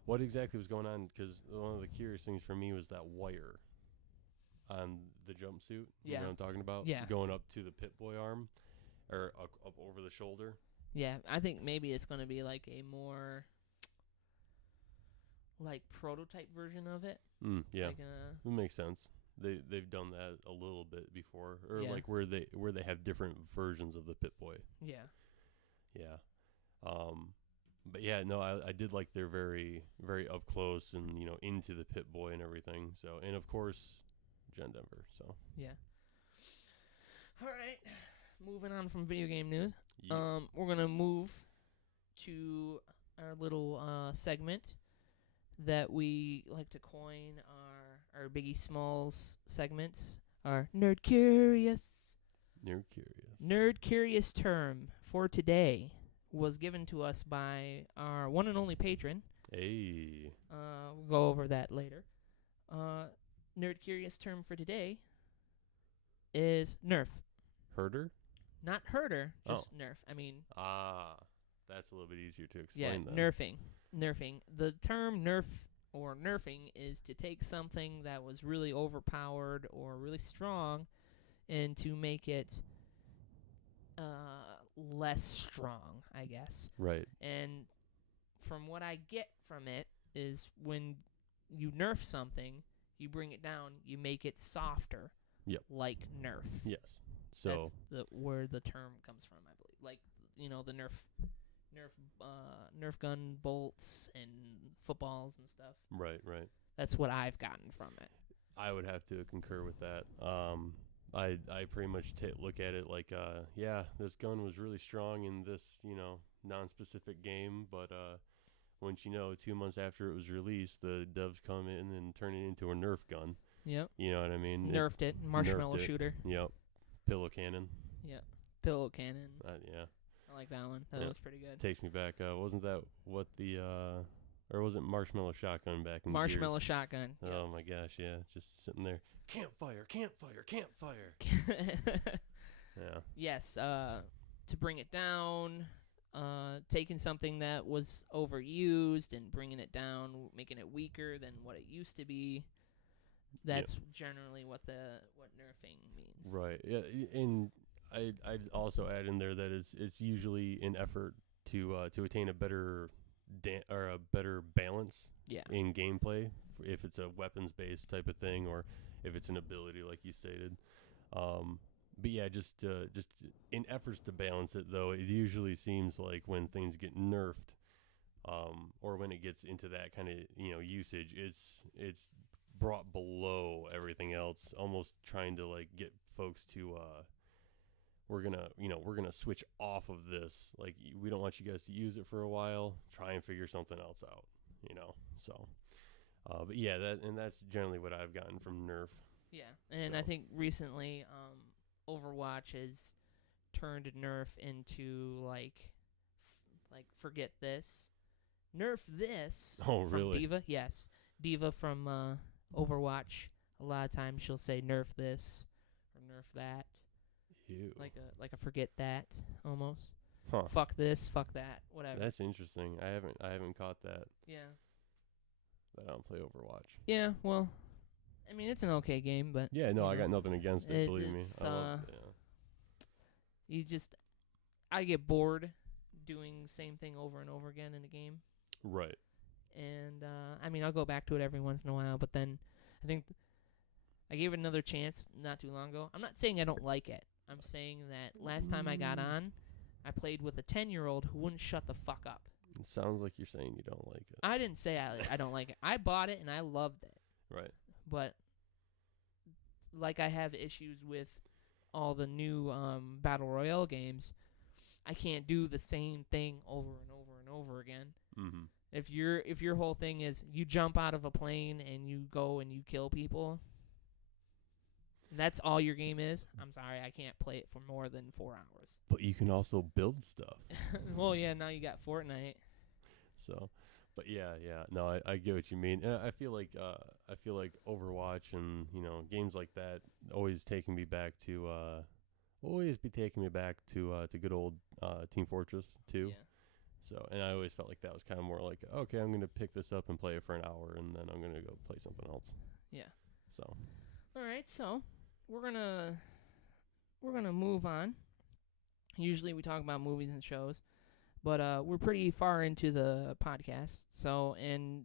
what exactly was going on, because one of the curious things for me was that wire on the jumpsuit. Yeah. You know what I'm talking about? Yeah. Going up to the Pip-Boy arm, or up over the shoulder. Yeah, I think maybe it's gonna be like a more like prototype version of it. Yeah, like it makes sense. They've done that a little bit before, or Yeah. like where they have different versions of the Pip-Boy. Yeah. Yeah. But yeah, no, I did like they're very, very up close and, into the Pip-Boy and everything. So, and of course, Jen Denver. So. Yeah. All right. Moving on from video game news. Yeah. We're gonna move to our little segment that we like to coin our Biggie Smalls segments. Our Nerd Curious. Nerd Curious term for today was given to us by our one and only patron. Hey. We'll go over that later. Nerd Curious term for today is nerf. Herder? Not herder, just nerf. I mean... that's a little bit easier to explain then. Nerfing. The term nerf or nerfing is to take something that was really overpowered or really strong and to make it less strong, I guess. Right. And from what I get from it is when you nerf something, you bring it down, you make it softer. Yep. Like nerf. Yes. So that's where the term comes from, I believe. Like, the Nerf gun bolts and footballs and stuff. Right. That's what I've gotten from it. I would have to concur with that. I pretty much look at it like, this gun was really strong in this, non-specific game, but once 2 months after it was released, the devs come in and turn it into a Nerf gun. Yep. You know what I mean? Nerfed it. Marshmallow shooter. Yep. Pillow cannon. Yep. Pillow cannon. Yeah. I like that one. That was pretty good. Takes me back. Wasn't that what the Or was it Marshmallow Shotgun back in Marshmallow Gears? Shotgun. Oh my gosh, yeah, just sitting there, campfire, campfire, campfire. Yeah. Yes, to bring it down, taking something that was overused and bringing it down, making it weaker than what it used to be. That's generally what nerfing means. Right. Yeah, and I'd also add in there that it's usually an effort to attain a better balance in gameplay, if it's a weapons based type of thing or if it's an ability like you stated. But yeah, just in efforts to balance it, though, it usually seems like when things get nerfed, or when it gets into that kind of usage, it's brought below everything else, almost trying to like get folks to we're gonna switch off of this. Like, we don't want you guys to use it for a while. Try and figure something else out. So, but yeah, that's generally what I've gotten from Nerf. Yeah, and I think recently, Overwatch has turned Nerf into like forget this, Nerf this. Oh, from really? Diva, yes, Diva from Overwatch. A lot of times she'll say Nerf this or Nerf that. Ew. Like a forget that almost. Huh. Fuck this, fuck that, whatever. That's interesting. I haven't caught that. Yeah. That I don't play Overwatch. Yeah, well, I mean, it's an okay game, but yeah, no, I got nothing against it. Believe me. I get bored doing the same thing over and over again in a game. Right. And I mean, I'll go back to it every once in a while, but then I think I gave it another chance not too long ago. I'm not saying I don't like it. I'm saying that last time I got on, I played with a 10-year-old who wouldn't shut the fuck up. It sounds like you're saying you don't like it. I didn't say I don't like it. I bought it and I loved it. Right. But like I have issues with all the new Battle Royale games, I can't do the same thing over and over and over again. Mm-hmm. If your whole thing is you jump out of a plane and you go and you kill people, that's all your game is, I'm sorry, I can't play it for more than 4 hours. But you can also build stuff. Well, yeah, now you got Fortnite. So, but yeah, no, I get what you mean. And I feel like Overwatch and games like that always taking me back to good old Team Fortress 2. Yeah. So, and I always felt like that was kind of more like, okay, I'm gonna pick this up and play it for an hour, and then I'm gonna go play something else. Yeah. So. All right, so we're gonna move on. Usually we talk about movies and shows, but we're pretty far into the podcast. So, and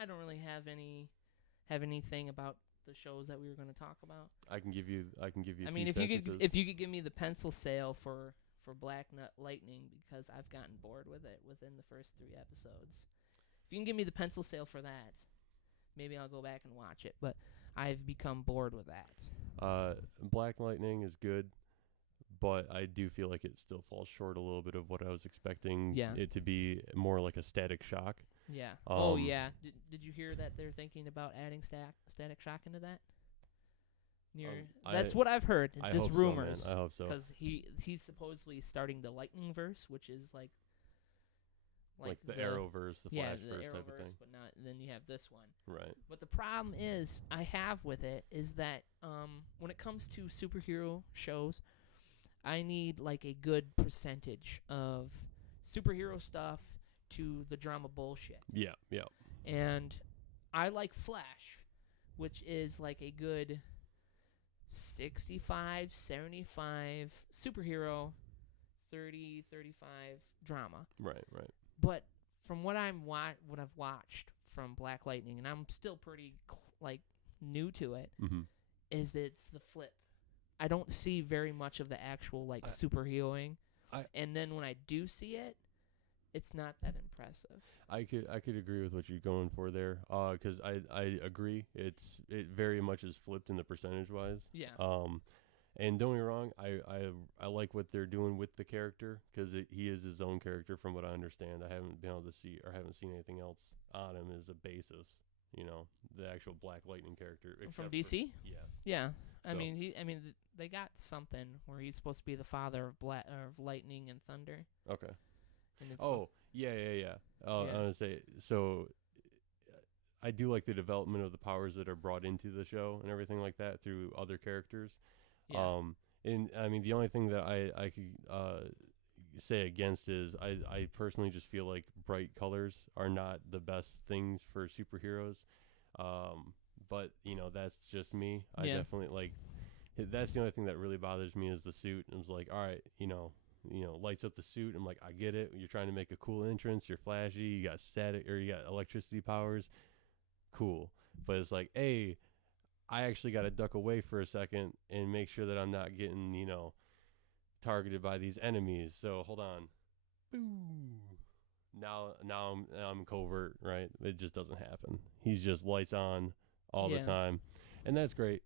I don't really have anything about the shows that we were going to talk about. I can give you. I mean, if you could give me the pencil sale for Black Lightning, because I've gotten bored with it within the first 3 episodes. If you can give me the pencil sale for that, maybe I'll go back and watch it. But I've become bored with that. Black Lightning is good, but I do feel like it still falls short a little bit of what I was expecting it to be, more like a Static Shock. Yeah. Oh, yeah. Did you hear that they're thinking about adding Static Shock into that? That's what I've heard. It's just rumors. So, I hope so. Because he's supposedly starting the Lightning verse, which is like the Arrowverse, the Flashverse the type of thing. But not. Then you have this one. Right. But the problem I have with it is that when it comes to superhero shows, I need like a good percentage of superhero stuff to the drama bullshit. Yeah. And I like Flash, which is like a good 65, 75 superhero, 30, 35 drama. Right. But from what I've watched from Black Lightning, and I'm still pretty new to it, is it's the flip. I don't see very much of the actual superheroing, and then when I do see it, it's not that impressive. I could agree with what you're going for there, because I agree. It very much is flipped in the percentage wise. Yeah. And don't get me wrong, I like what they're doing with the character, because he is his own character from what I understand. I haven't been able to see or haven't seen anything else on him as a basis. The actual Black Lightning character from DC. Yeah. So. I mean, they got something where he's supposed to be the father of Lightning and Thunder. Okay. And it's Oh, yeah. Yeah. I was gonna say, so I do like the development of the powers that are brought into the show and everything like that through other characters. yeah. And I mean, the only thing that I could say against is I personally just feel like bright colors are not the best things for superheroes. But that's just me. I Yeah. definitely like. That's the only thing that really bothers me is the suit. And it's like, all right, lights up the suit. I'm like, I get it. You're trying to make a cool entrance. You're flashy. You got static or you got electricity powers. Cool. But it's like, hey, I actually got to duck away for a second and make sure that I'm not getting, targeted by these enemies. So hold on. Boo. Now I'm covert, right? It just doesn't happen. He's just lights on all the time. And that's great,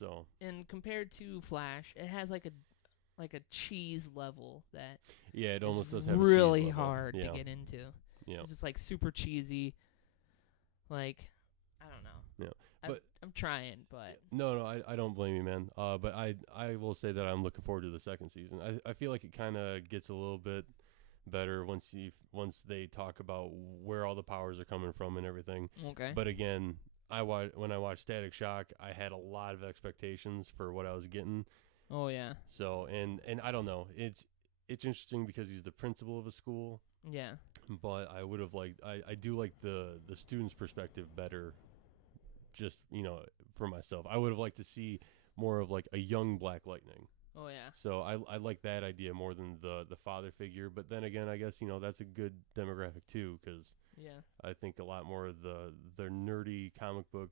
So And compared to Flash, it has like a cheese level that it is almost does have really a cheese level. hard to get into. Yeah. It's just like super cheesy. Like, I don't know. Yeah. But I'm trying, but no, I don't blame you, man. But I will say that I'm looking forward to the second season. I feel like it kind of gets a little bit better once they talk about where all the powers are coming from and everything. Okay. But again, when I watched Static Shock, I had a lot of expectations for what I was getting. Oh yeah. So and I don't know. It's interesting because he's the principal of a school. Yeah. But I would have liked. I do like the student's perspective better. Just for myself, I would have liked to see more of like a young Black Lightning. Oh yeah. So I like that idea more than the father figure. But then again, I guess that's a good demographic too, because I think a lot more of the nerdy comic book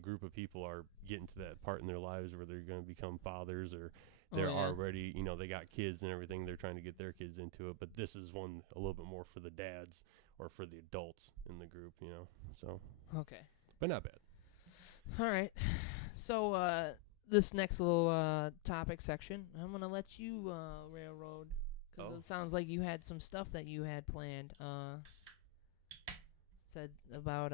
group of people are getting to that part in their lives where they're going to become fathers, or they're already they got kids and everything. They're trying to get their kids into it. But this is one a little bit more for the dads or for the adults in the group. So Okay. but not bad. All right. So this next little topic section, I'm gonna let you railroad, because it sounds like you had some stuff that you had planned. Said about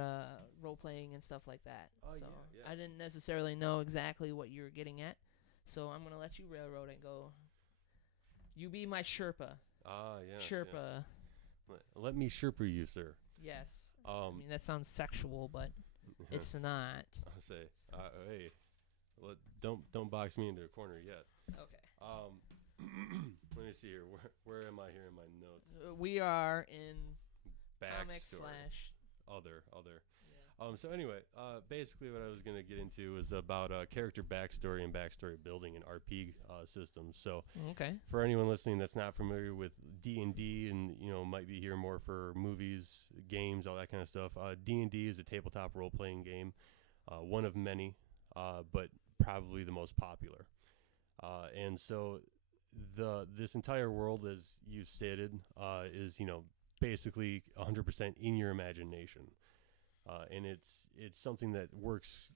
role playing and stuff like that. So yeah. I didn't necessarily know exactly what you were getting at. So I'm gonna let you railroad and go. You be my Sherpa. Yes. Sherpa. Yes. Let me Sherpa you, sir. Yes. I mean, that sounds sexual, but it's not. I'll say, hey, don't box me into a corner yet. Okay. Let me see here. Where am I here in my notes? We are in comics Backstory. / Other. Yeah. So anyway, basically what I was going to get into is about character backstory and backstory building in RP systems. So Okay. for anyone listening that's not familiar with D&D and might be here more for movies, games, all that kind of stuff, D&D is a tabletop role-playing game, one of many, but probably the most popular. And so this entire world, as you've stated, is basically 100% in your imagination. And it's something that works,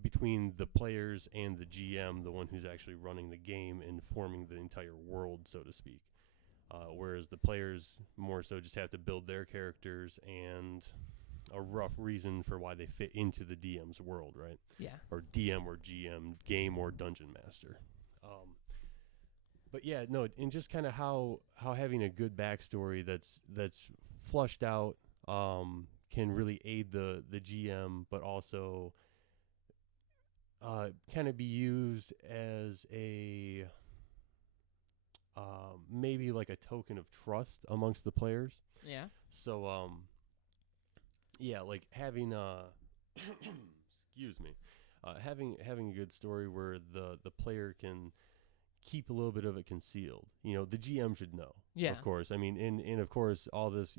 between the players and the GM, the one who's actually running the game and forming the entire world, so to speak. Whereas the players more so just have to build their characters and a rough reason for why they fit into the DM's world, right? Yeah. Or DM or GM, game or dungeon master. But yeah, no, and just kind of how having a good backstory that's flushed out can really aid the GM, but also kind of be used as a maybe like a token of trust amongst the players. Yeah. So yeah, like having excuse me, having a good story where the player can keep a little bit of it concealed. The GM should know. Yeah. Of course. I mean, and of course, all this,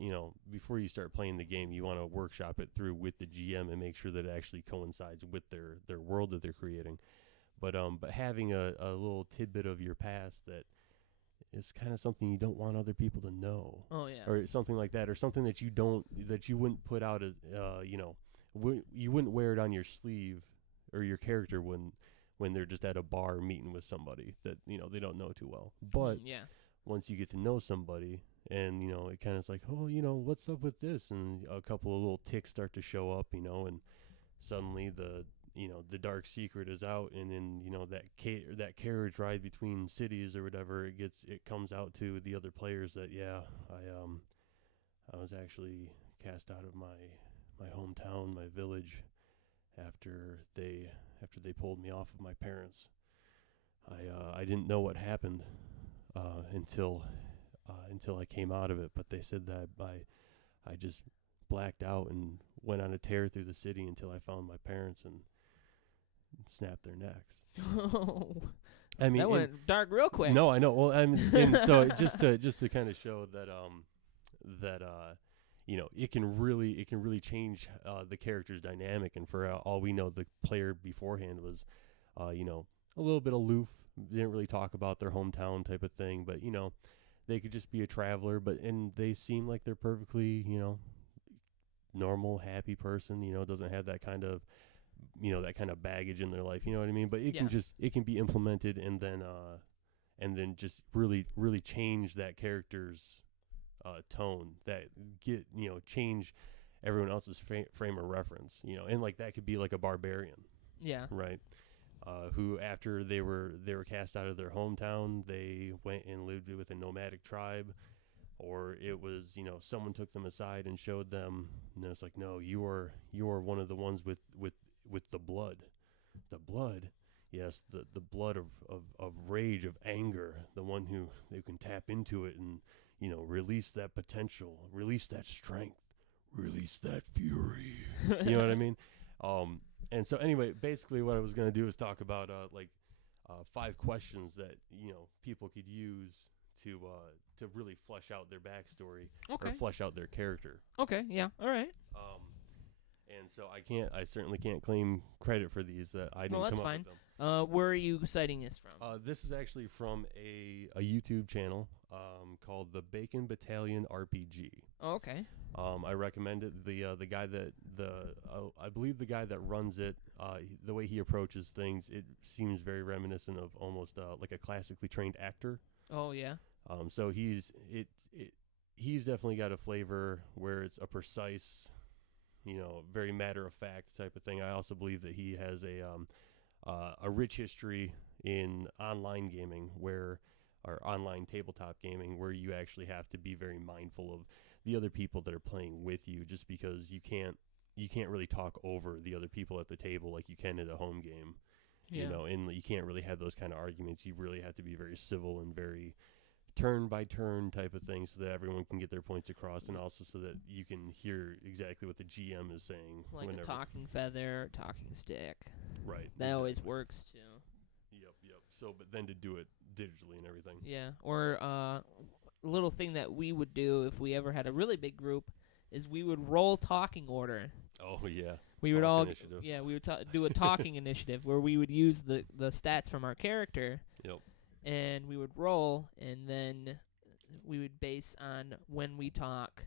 before you start playing the game, you want to workshop it through with the GM and make sure that it actually coincides with their world that they're creating. But having a little tidbit of your past that is kind of something you don't want other people to know. Oh yeah. Or something like that, or something that you wouldn't put out as you wouldn't wear it on your sleeve, or your character wouldn't, when they're just at a bar meeting with somebody that they don't know too well. But yeah. Once you get to know somebody, and it kind of is like, oh, what's up with this, and a couple of little ticks start to show up, and suddenly the dark secret is out, and in that carriage ride between cities or whatever, it comes out to the other players that I was actually cast out of my hometown, my village, after they pulled me off of my parents. I didn't know what happened until I came out of it, but they said that I just blacked out and went on a tear through the city until I found my parents and snapped their necks. Oh, I mean, that went dark real quick. No, I know. Well, and so just to kind of show that it can really change the character's dynamic, and for all we know, the player beforehand was a little bit aloof, didn't really talk about their hometown type of thing, but they could just be a traveler, and they seem like they're perfectly normal, happy person, doesn't have that kind of baggage in their life, you know what I mean? But it can be implemented and then just really change that character's tone, that change everyone else's frame of reference, and like that could be like a barbarian, right? Who after they were cast out of their hometown, they went and lived with a nomadic tribe, or it was someone took them aside and showed them, it's like, no, you are one of the ones with the blood, yes, the blood of rage, of anger, the one who they can tap into it and release that potential, release that strength, release that fury. You know what I mean? And so anyway, basically what I was going to do is talk about 5 questions that people could use to really flesh out their backstory, or flesh out their character. Okay, yeah, all right. And so I certainly can't claim credit for these, that I didn't come up with them. Where are you citing this from? This is actually from a YouTube channel called the Bacon Battalion RPG. Oh, okay. I recommend it. The guy that I believe the guy that runs it, the way he approaches things, it seems very reminiscent of almost like a classically trained actor. Oh yeah. So he's definitely got a flavor where it's a precise, very matter of fact type of thing. I also believe that he has a rich history in online gaming, or online tabletop gaming, where you actually have to be very mindful of the other people that are playing with you, just because you can't really talk over the other people at the table like you can in a home game. And you can't really have those kind of arguments. You really have to be very civil and very turn by turn type of thing, so that everyone can get their points across, and also so that you can hear exactly what the GM is saying. Like a talking feather, talking stick. Right. That always works too. Yep. So, but then to do it digitally and everything. Yeah. Or a little thing that we would do if we ever had a really big group is we would roll talking order. Oh yeah. We would we would do a talking initiative where we would use the stats from our character. Yep. And we would roll, and then we would base on when we talk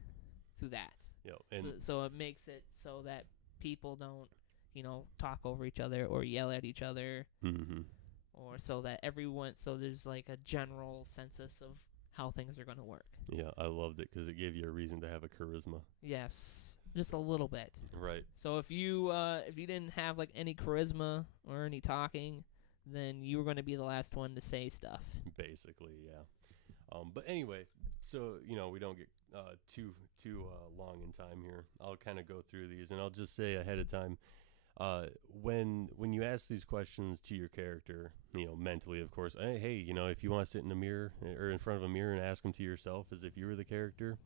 through that. Yep. And so it makes it so that people don't, talk over each other or yell at each other. Mm-hmm. Or so that so there's like a general census of how things are going to work. Yeah, I loved it because it gave you a reason to have a charisma. Yes, just a little bit. Right. So if you didn't have like any charisma or any talking, then you were going to be the last one to say stuff. Basically, yeah. But anyway, so we don't get too long in time here. I'll kind of go through these, and I'll just say ahead of time, when you ask these questions to your character, mentally, of course, hey, if you want to sit in a mirror or in front of a mirror and ask them to yourself as if you were the character,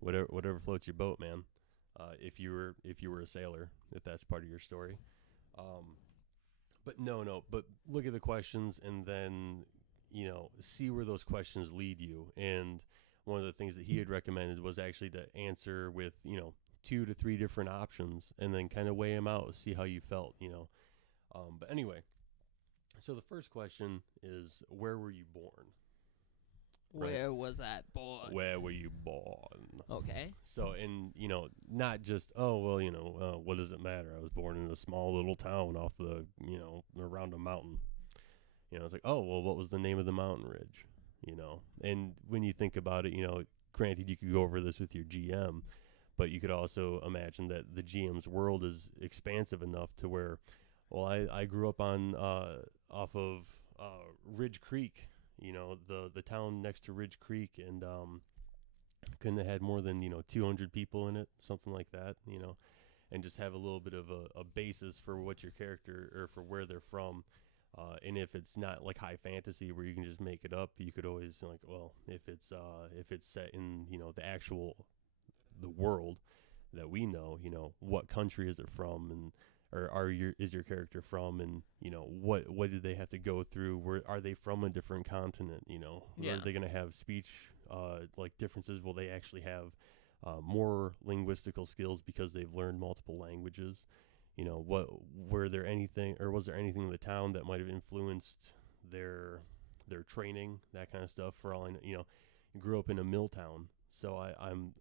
whatever floats your boat, man. If you were a sailor, if that's part of your story. But but look at the questions and then, see where those questions lead you. And one of the things that he had recommended was actually to answer with, 2 to 3 different options and then kind of weigh them out, see how you felt, But anyway, so the first question is, where were you born? Where was I born? Where were you born? Okay. So, and, not just, what does it matter? I was born in a small little town off the, around a mountain. It's like, what was the name of the mountain ridge? And when you think about it, granted, you could go over this with your GM, but you could also imagine that the GM's world is expansive enough to where Well, I grew up on off of Ridge Creek, the town next to Ridge Creek, and couldn't have had more than 200 people in it, something like that, and just have a little bit of a basis for what your character or for where they're from. And if it's not like high fantasy where you can just make it up, you could always like, well, if it's set in the world that we know, what country is it from, and or is your character from, and what did they have to go through? Where are they from a different continent? Yeah. Are they going to have speech like differences? Will they actually have more linguistical skills because they've learned multiple languages? What were there anything, or was there anything in the town that might have influenced their training, that kind of stuff? For all I know, grew up in a mill town, so I'm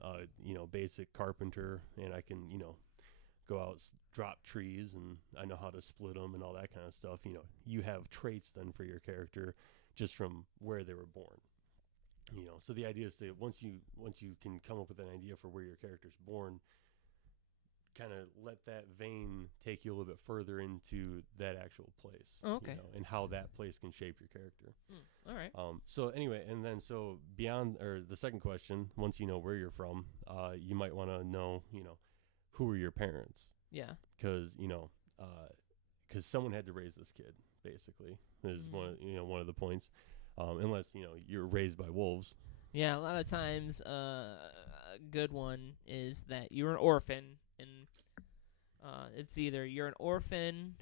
basic carpenter, and I can go out, drop trees, and I know how to split them and all that kind of stuff. You have traits then for your character just from where they were born. So the idea is to once you can come up with an idea for where your character's born, kind of let that vein take you a little bit further into that actual place. Oh, okay. And how that place can shape your character. All right. So anyway, and then so beyond, or the second question, once you know where you're from, you might want to know, who are your parents? Yeah. Because someone had to raise this kid. Basically, is one of the points. Unless you're raised by wolves. Yeah, a lot of times, a good one is that you're an orphan, and it's either you're an orphan,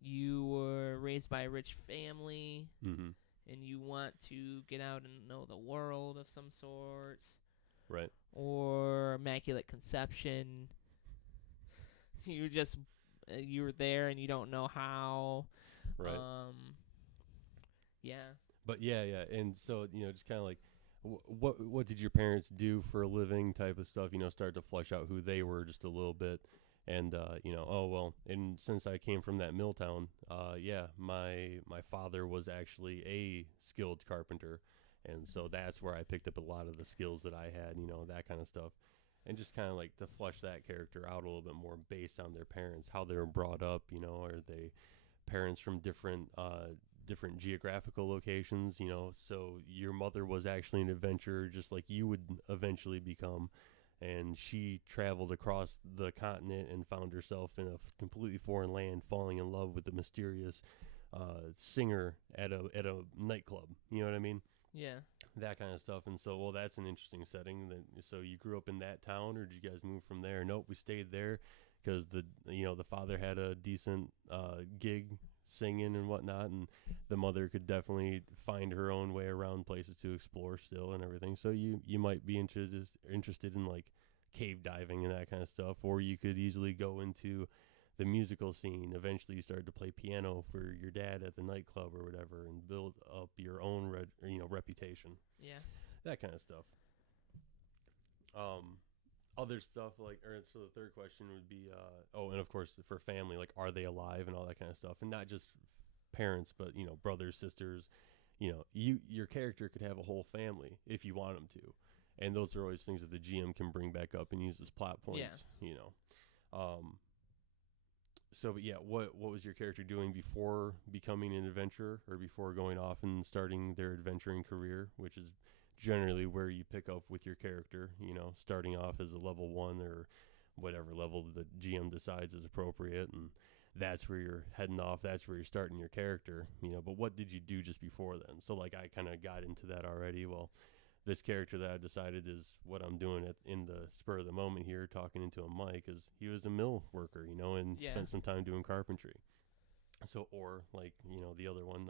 you were raised by a rich family, and you want to get out and know the world of some sort, right? Or immaculate conception. You were there and you don't know how, right? Yeah. But yeah, and so just kind of like, what did your parents do for a living, type of stuff. Start to flesh out who they were just a little bit, and oh well. And since I came from that mill town, my father was actually a skilled carpenter, and so that's where I picked up a lot of the skills that I had, that kind of stuff, and just kind of like to flesh that character out a little bit more based on their parents, how they were brought up. Are they parents from different geographical locations, so your mother was actually an adventurer just like you would eventually become, and she traveled across the continent and found herself in a completely foreign land, falling in love with the mysterious singer at a nightclub. You know what I mean? Yeah. That kind of stuff. And so, well, that's an interesting setting. So you grew up in that town, or did you guys move from there? Nope, we stayed there because the father had a decent gig singing and whatnot, and the mother could definitely find her own way around places to explore still and everything. So you might be interested in like cave diving and that kind of stuff, or you could easily go into the musical scene. Eventually you started to play piano for your dad at the nightclub or whatever, and build up your own reputation. Yeah. That kind of stuff. Other stuff so the third question would be, and of course for family, like, are they alive and all that kind of stuff, and not just parents, but brothers, sisters. Your character could have a whole family if you want them to, and those are always things that the GM can bring back up and use as plot points. So, but yeah, what was your character doing before becoming an adventurer, or before going off and starting their adventuring career, which is generally where you pick up with your character, starting off as a level 1 or whatever level the GM decides is appropriate, and that's where you're heading off, that's where you're starting your character, but what did you do just before then? So like I kind of got into that already. Well, this character that I decided is what I'm doing in the spur of the moment here, talking into a mic, is he was a mill worker, and spent some time doing carpentry. So, or like, the other one,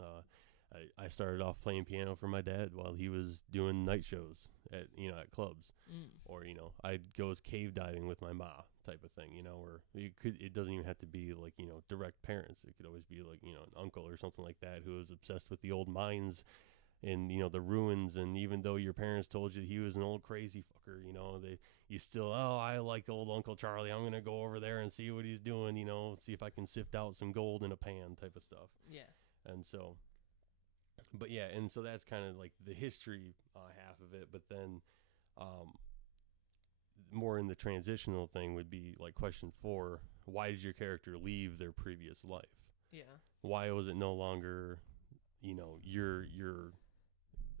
I started off playing piano for my dad while he was doing night shows at clubs, or I'd go cave diving with my ma, type of thing, or it doesn't even have to be like direct parents. It could always be like an uncle or something like that who was obsessed with the old mines and the ruins, and even though your parents told you he was an old crazy fucker, you still, I like old Uncle Charlie, I'm gonna go over there and see what he's doing, see if I can sift out some gold in a pan, type of stuff. Yeah. And so, but yeah, and so that's kind of like the history half of it. But then more in the transitional thing would be like question 4: why did your character leave their previous life? Yeah. Why was it no longer, your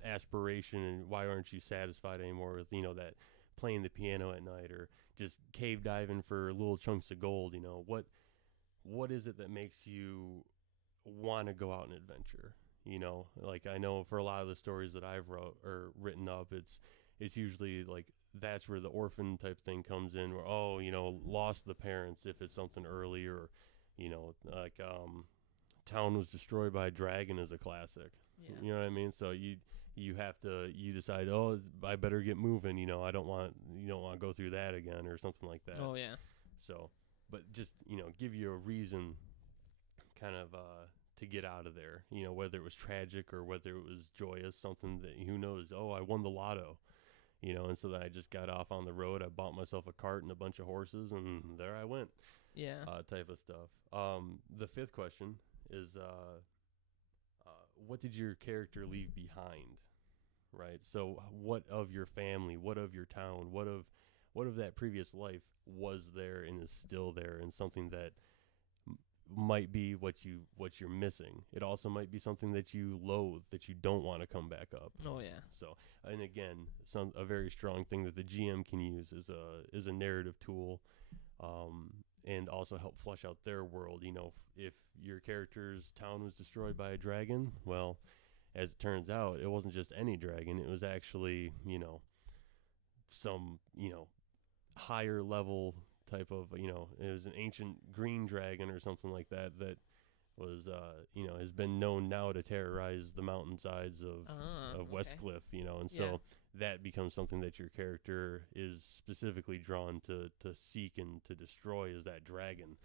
aspiration, and why aren't you satisfied anymore with, that playing the piano at night or just cave diving for little chunks of gold? What is it that makes you want to go out and adventure? Like I know for a lot of the stories that I've wrote or written up, it's usually like that's where the orphan type thing comes in, where lost the parents if it's something early, or like town was destroyed by a dragon is a classic. Yeah. You know what I mean? So you decide, oh, I better get moving. I don't want to go through that again or something like that. Oh yeah. So, but just give you a reason, kind of to get out of there. Whether it was tragic or whether it was joyous, something that who knows. Oh, I won the lotto. And so then I just got off on the road. I bought myself a cart and a bunch of horses, and there I went. Yeah. Type of stuff. The fifth question is, what did your character leave behind? Right. So, what of your family? What of your town? What of that previous life was there and is still there, and something that might be what you're missing. It also might be something that you loathe, that you don't want to come back up. Oh yeah. So, and again, a very strong thing that the GM can use is a narrative tool, and also help flesh out their world. If your character's town was destroyed by a dragon, well, as it turns out, it wasn't just any dragon. It was actually some higher level type of, it was an ancient green dragon or something like that was has been known now to terrorize the mountainsides of Westcliff, and so that becomes something that your character is specifically drawn to seek and to destroy, is that dragon,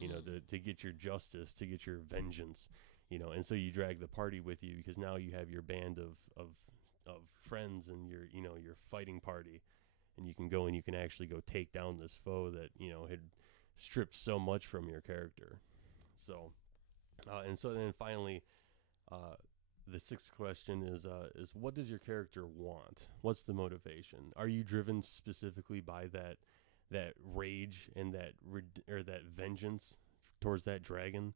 to get your justice, to get your vengeance, and so you drag the party with you, because now you have your band of friends and your fighting party. And you can go and you can actually go take down this foe that, had stripped so much from your character. So, and so then finally, the sixth question is what does your character want? What's the motivation? Are you driven specifically by that rage and that vengeance towards that dragon?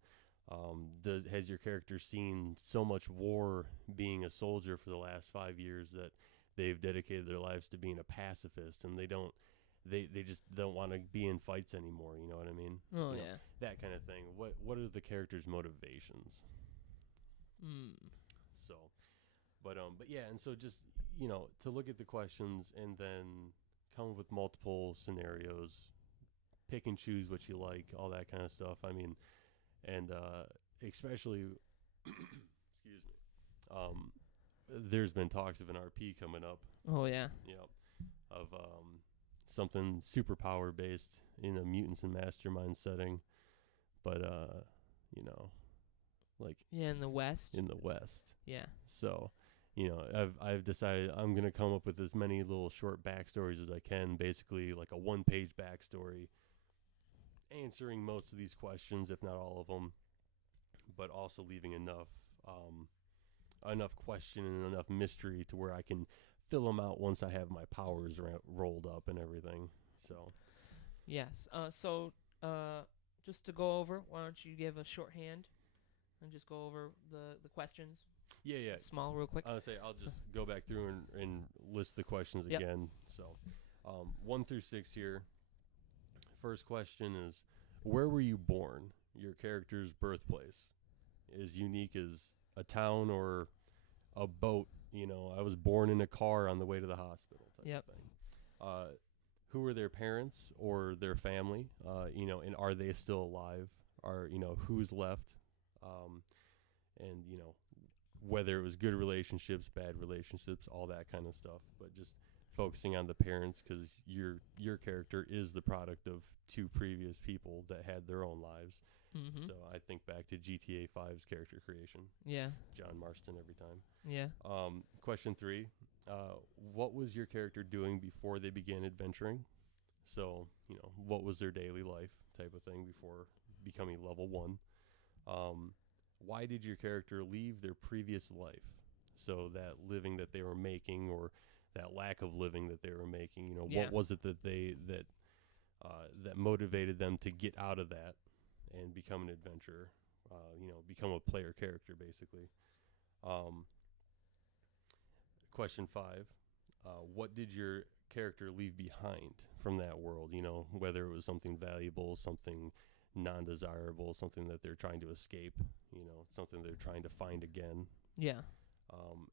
Has your character seen so much war being a soldier for the last 5 years that they've dedicated their lives to being a pacifist, and they just don't want to be in fights anymore? You know what I mean? Oh yeah. That kind of thing. What are the character's motivations? So, but yeah, and so just to look at the questions and then come up with multiple scenarios, pick and choose what you like, all that kind of stuff. I mean, and especially, excuse me. There's been talks of an RP coming up. Oh yeah. Of something superpower based in a mutants and mastermind setting, but like in the West. Yeah. So, I've decided I'm gonna come up with as many little short backstories as I can, basically like a 1-page backstory, answering most of these questions, if not all of them, but also leaving enough question and enough mystery to where I can fill them out once I have my powers rolled up and everything. So, yes. So, just to go over, why don't you give a shorthand and just go over the questions? Yeah. Small, real quick. I'll just go back through and list the questions again. So, 1 through 6 here. First question is, where were you born? Your character's birthplace. As unique as a town or a boat. I was born in a car on the way to the hospital type of thing. Who are their parents or their family? And are they still alive? Who's left? And whether it was good relationships, bad relationships, all that kind of stuff. But just focusing on the parents, because your character is the product of 2 previous people that had their own lives. Mm-hmm. So I think back to GTA 5's character creation. Yeah. John Marston every time. Yeah. Question 3, what was your character doing before they began adventuring? So, what was their daily life type of thing before becoming level 1? Why did your character leave their previous life? So that living that they were making, or that lack of living that they were making, what was it that that motivated them to get out of that and become an adventurer? become a player character basically. Question 5: what did your character leave behind from that world? Whether it was something valuable, something non-desirable, something that they're trying to escape, something they're trying to find again. Yeah.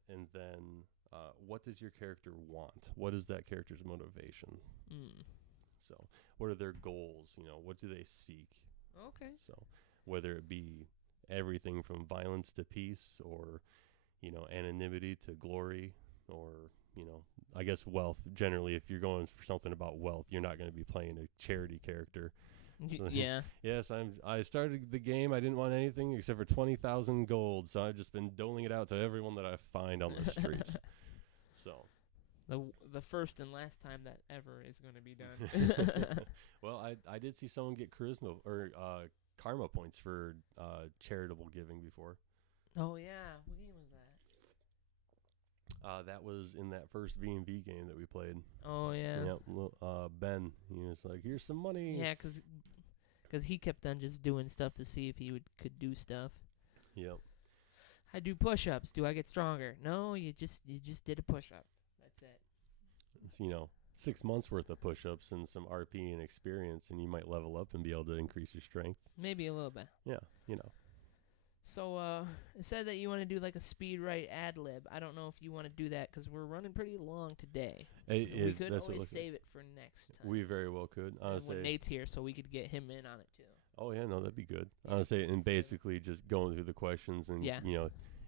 And then what does your character want? What is that character's motivation? So what are their goals? What do they seek? Okay. So whether it be everything from violence to peace, or anonymity to glory, or I guess wealth. Generally, if you're going for something about wealth, you're not going to be playing a charity character. So, yeah. Yes, I started the game. I didn't want anything except for 20,000 gold, so I've just been doling it out to everyone that I find on the streets. So the first and last time that ever is going to be done. Well, I did see someone get charisma or karma points for charitable giving before. Oh yeah, what game was that? That was in that first V&V game that we played. Oh yeah. Yeah. Ben, he was like, "Here's some money." Yeah, because he kept on just doing stuff to see if he could do stuff. Yep. I do push-ups. Do I get stronger? No, you just did a push-up. That's it. It's, 6 months worth of push-ups and some RP and experience, and you might level up and be able to increase your strength. Maybe a little bit. Yeah, So, it said that you want to do like a speed write ad lib. I don't know if you want to do that because we're running pretty long today. We could always save it for next time. We very well could. When Nate's here, so we could get him in on it too. Oh yeah, no, that'd be good. Honestly, and basically just going through the questions, and yeah.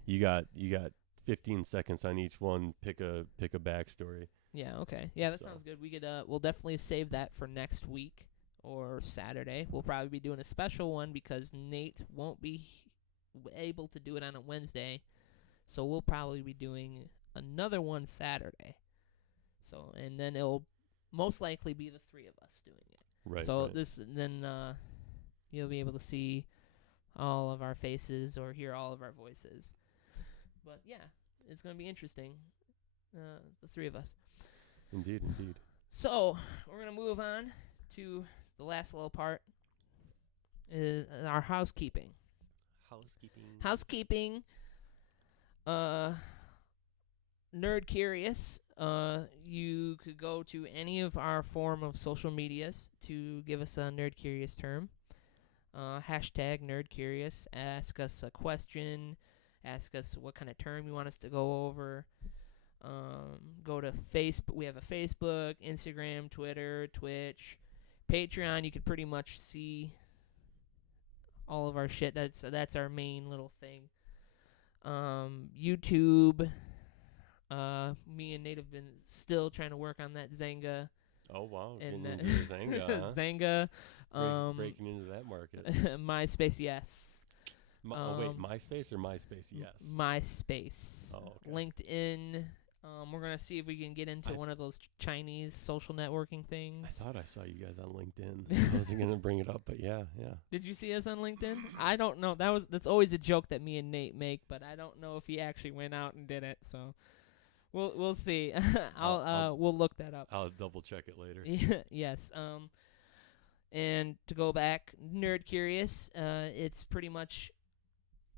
You got 15 seconds on each one. Pick a backstory. Yeah. Okay. Yeah, that sounds good. We could. We'll definitely save that for next week or Saturday. We'll probably be doing a special one because Nate won't be able to do it on a Wednesday, so we'll probably be doing another one Saturday. So, and then it'll most likely be the three of us doing it. Right. So right. You'll be able to see all of our faces or hear all of our voices. But yeah, it's going to be interesting. The three of us. Indeed. So we're going to move on to the last little part. Is our housekeeping. Nerd Curious. You could go to any of our form of social medias to give us a Nerd Curious term. Hashtag Nerd Curious. Ask us a question. Ask us what kind of term you want us to go over. Go to Facebook. We have a Facebook, Instagram, Twitter, Twitch, Patreon. You could pretty much see all of our shit. That's our main little thing. YouTube. Me and Nate have been still trying to work on that Zanga. Oh wow, and getting into Zanga. Huh? Zanga. Breaking into that market. MySpace, yes. Wait, MySpace or MySpace, yes. MySpace. Oh, okay. LinkedIn. We're gonna see if we can get into one of those Chinese social networking things. I thought I saw you guys on LinkedIn. I wasn't gonna bring it up, but yeah. Did you see us on LinkedIn? I don't know. That's always a joke that me and Nate make, but I don't know if he actually went out and did it. So we'll see. We'll look that up. I'll double check it later. Yes. And to go back, Nerd Curious. It's pretty much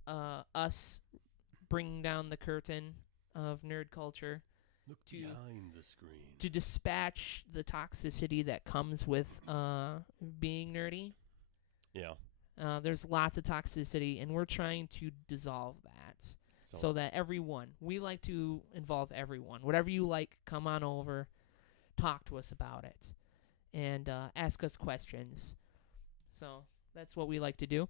us bringing down the curtain of nerd culture. Look behind the screen. To dispatch the toxicity that comes with being nerdy. Yeah. There's lots of toxicity, and we're trying to dissolve that so that everyone, we like to involve everyone. Whatever you like, come on over, talk to us about it, and ask us questions. So that's what we like to do.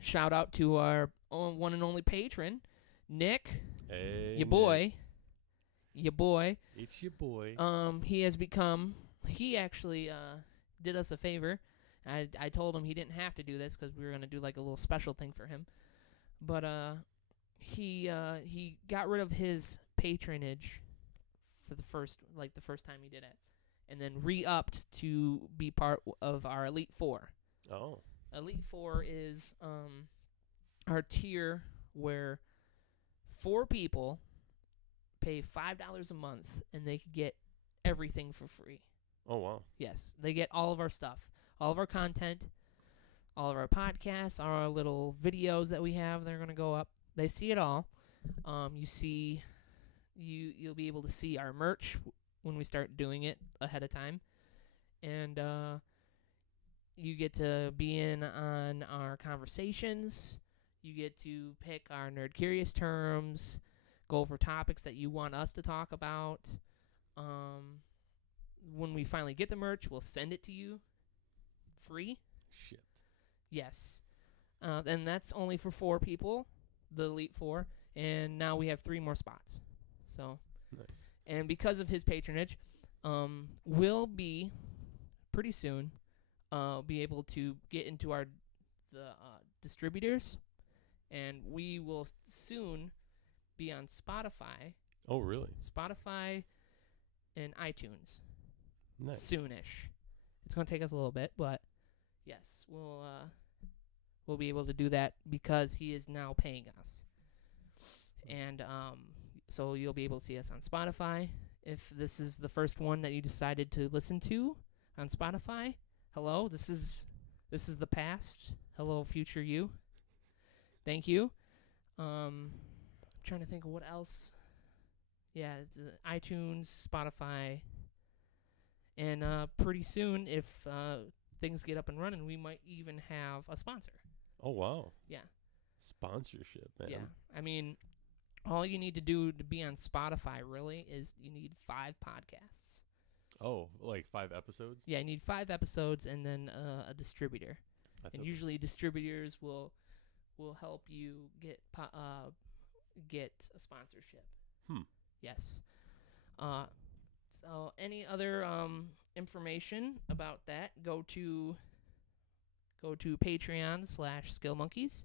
Shout out to our one and only patron, Nick. Hey, your boy. It's your boy. He actually did us a favor. I told him he didn't have to do this because we were going to do like a little special thing for him. But he got rid of his patronage for the first time he did it, and then re-upped to be part of our Elite Four. Oh. Elite Four is our tier where 4 people pay $5 a month and they can get everything for free. Oh wow. Yes, they get all of our stuff, all of our content, all of our podcasts, our little videos that we have. They're going to go up. They see it all. You'll be able to see our merch when we start doing it ahead of time. And you get to be in on our conversations. You get to pick our Nerd Curious terms, go over topics that you want us to talk about. When we finally get the merch, we'll send it to you free. Shit. Yes. And that's only for 4 people, the Elite 4. And now we have 3 more spots. So, Nice. And because of his patronage, we'll be pretty soon be able to get into the distributors, and we will soon be on Spotify. Oh, really? Spotify and iTunes. Nice. Soonish. It's going to take us a little bit, but yes, we'll be able to do that because he is now paying us. And so you'll be able to see us on Spotify. If this is the first one that you decided to listen to on Spotify, hello, this is the past. Hello, future you. Thank you. I'm trying to think of what else. Yeah, it's, iTunes, Spotify, and pretty soon, if things get up and running, we might even have a sponsor. Oh, wow. Yeah. Sponsorship, man. Yeah. I mean, all you need to do to be on Spotify, really, is you need 5 podcasts. Oh, like 5 episodes? Yeah, you need 5 episodes and then a distributor. And usually distributors will help you get a sponsorship. Yes. So any other information about that, go to Patreon/SkillMonkeys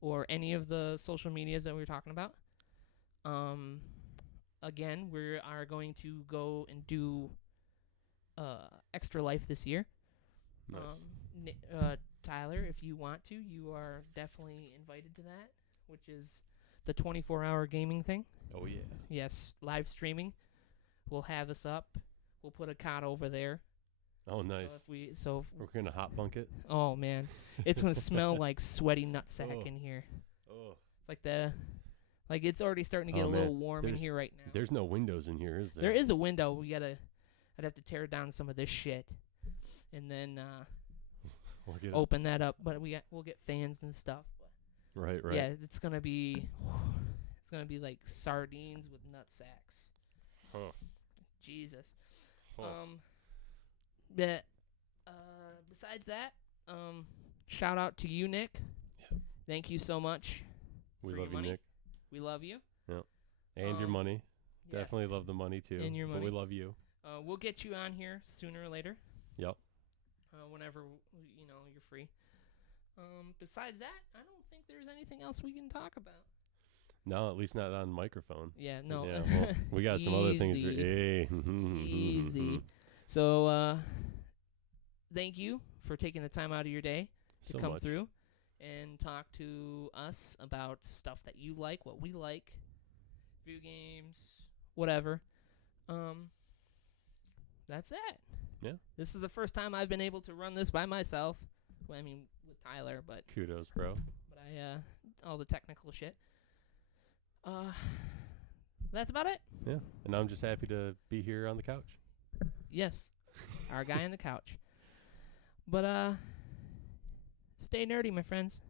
or any of the social medias that we were talking about. Again, we are going to go and do Extra Life this year. Nice. Tyler, if you want to, you are definitely invited to that, which is the 24-hour gaming thing. Oh, yeah. Yes, live streaming. We'll have us up. We'll put a cot over there. Oh, nice. So We're going to hot bunk it? Oh, man. It's going to smell like sweaty nutsack in here. Oh. Like it's already starting to get a little warm in here right now. There's no windows in here, is there? There is a window. I'd have to tear down some of this shit and then open that up. But we'll get fans and stuff. Right. Yeah, it's gonna be like sardines with nut sacks. Huh. Jesus. Huh. Besides that, shout out to you, Nick. Yep. Thank you so much. We love you, Nick. We love you. Yeah. And your money. Yes. Definitely love the money too. And your money. But we love you. We'll get you on here sooner or later. Yep. Whenever you're free. Besides that, I don't think there's anything else we can talk about. No, at least not on microphone. Yeah, no. Yeah, well, we got some other things. Easy. So, thank you for taking the time out of your day to come through and talk to us about stuff that you like, what we like, video games, whatever. That's it. Yeah. This is the first time I've been able to run this by myself. Well, I mean, with Tyler, but kudos, bro. But all the technical shit. That's about it. Yeah, and I'm just happy to be here on the couch. Yes, our guy on the couch. But stay nerdy, my friends.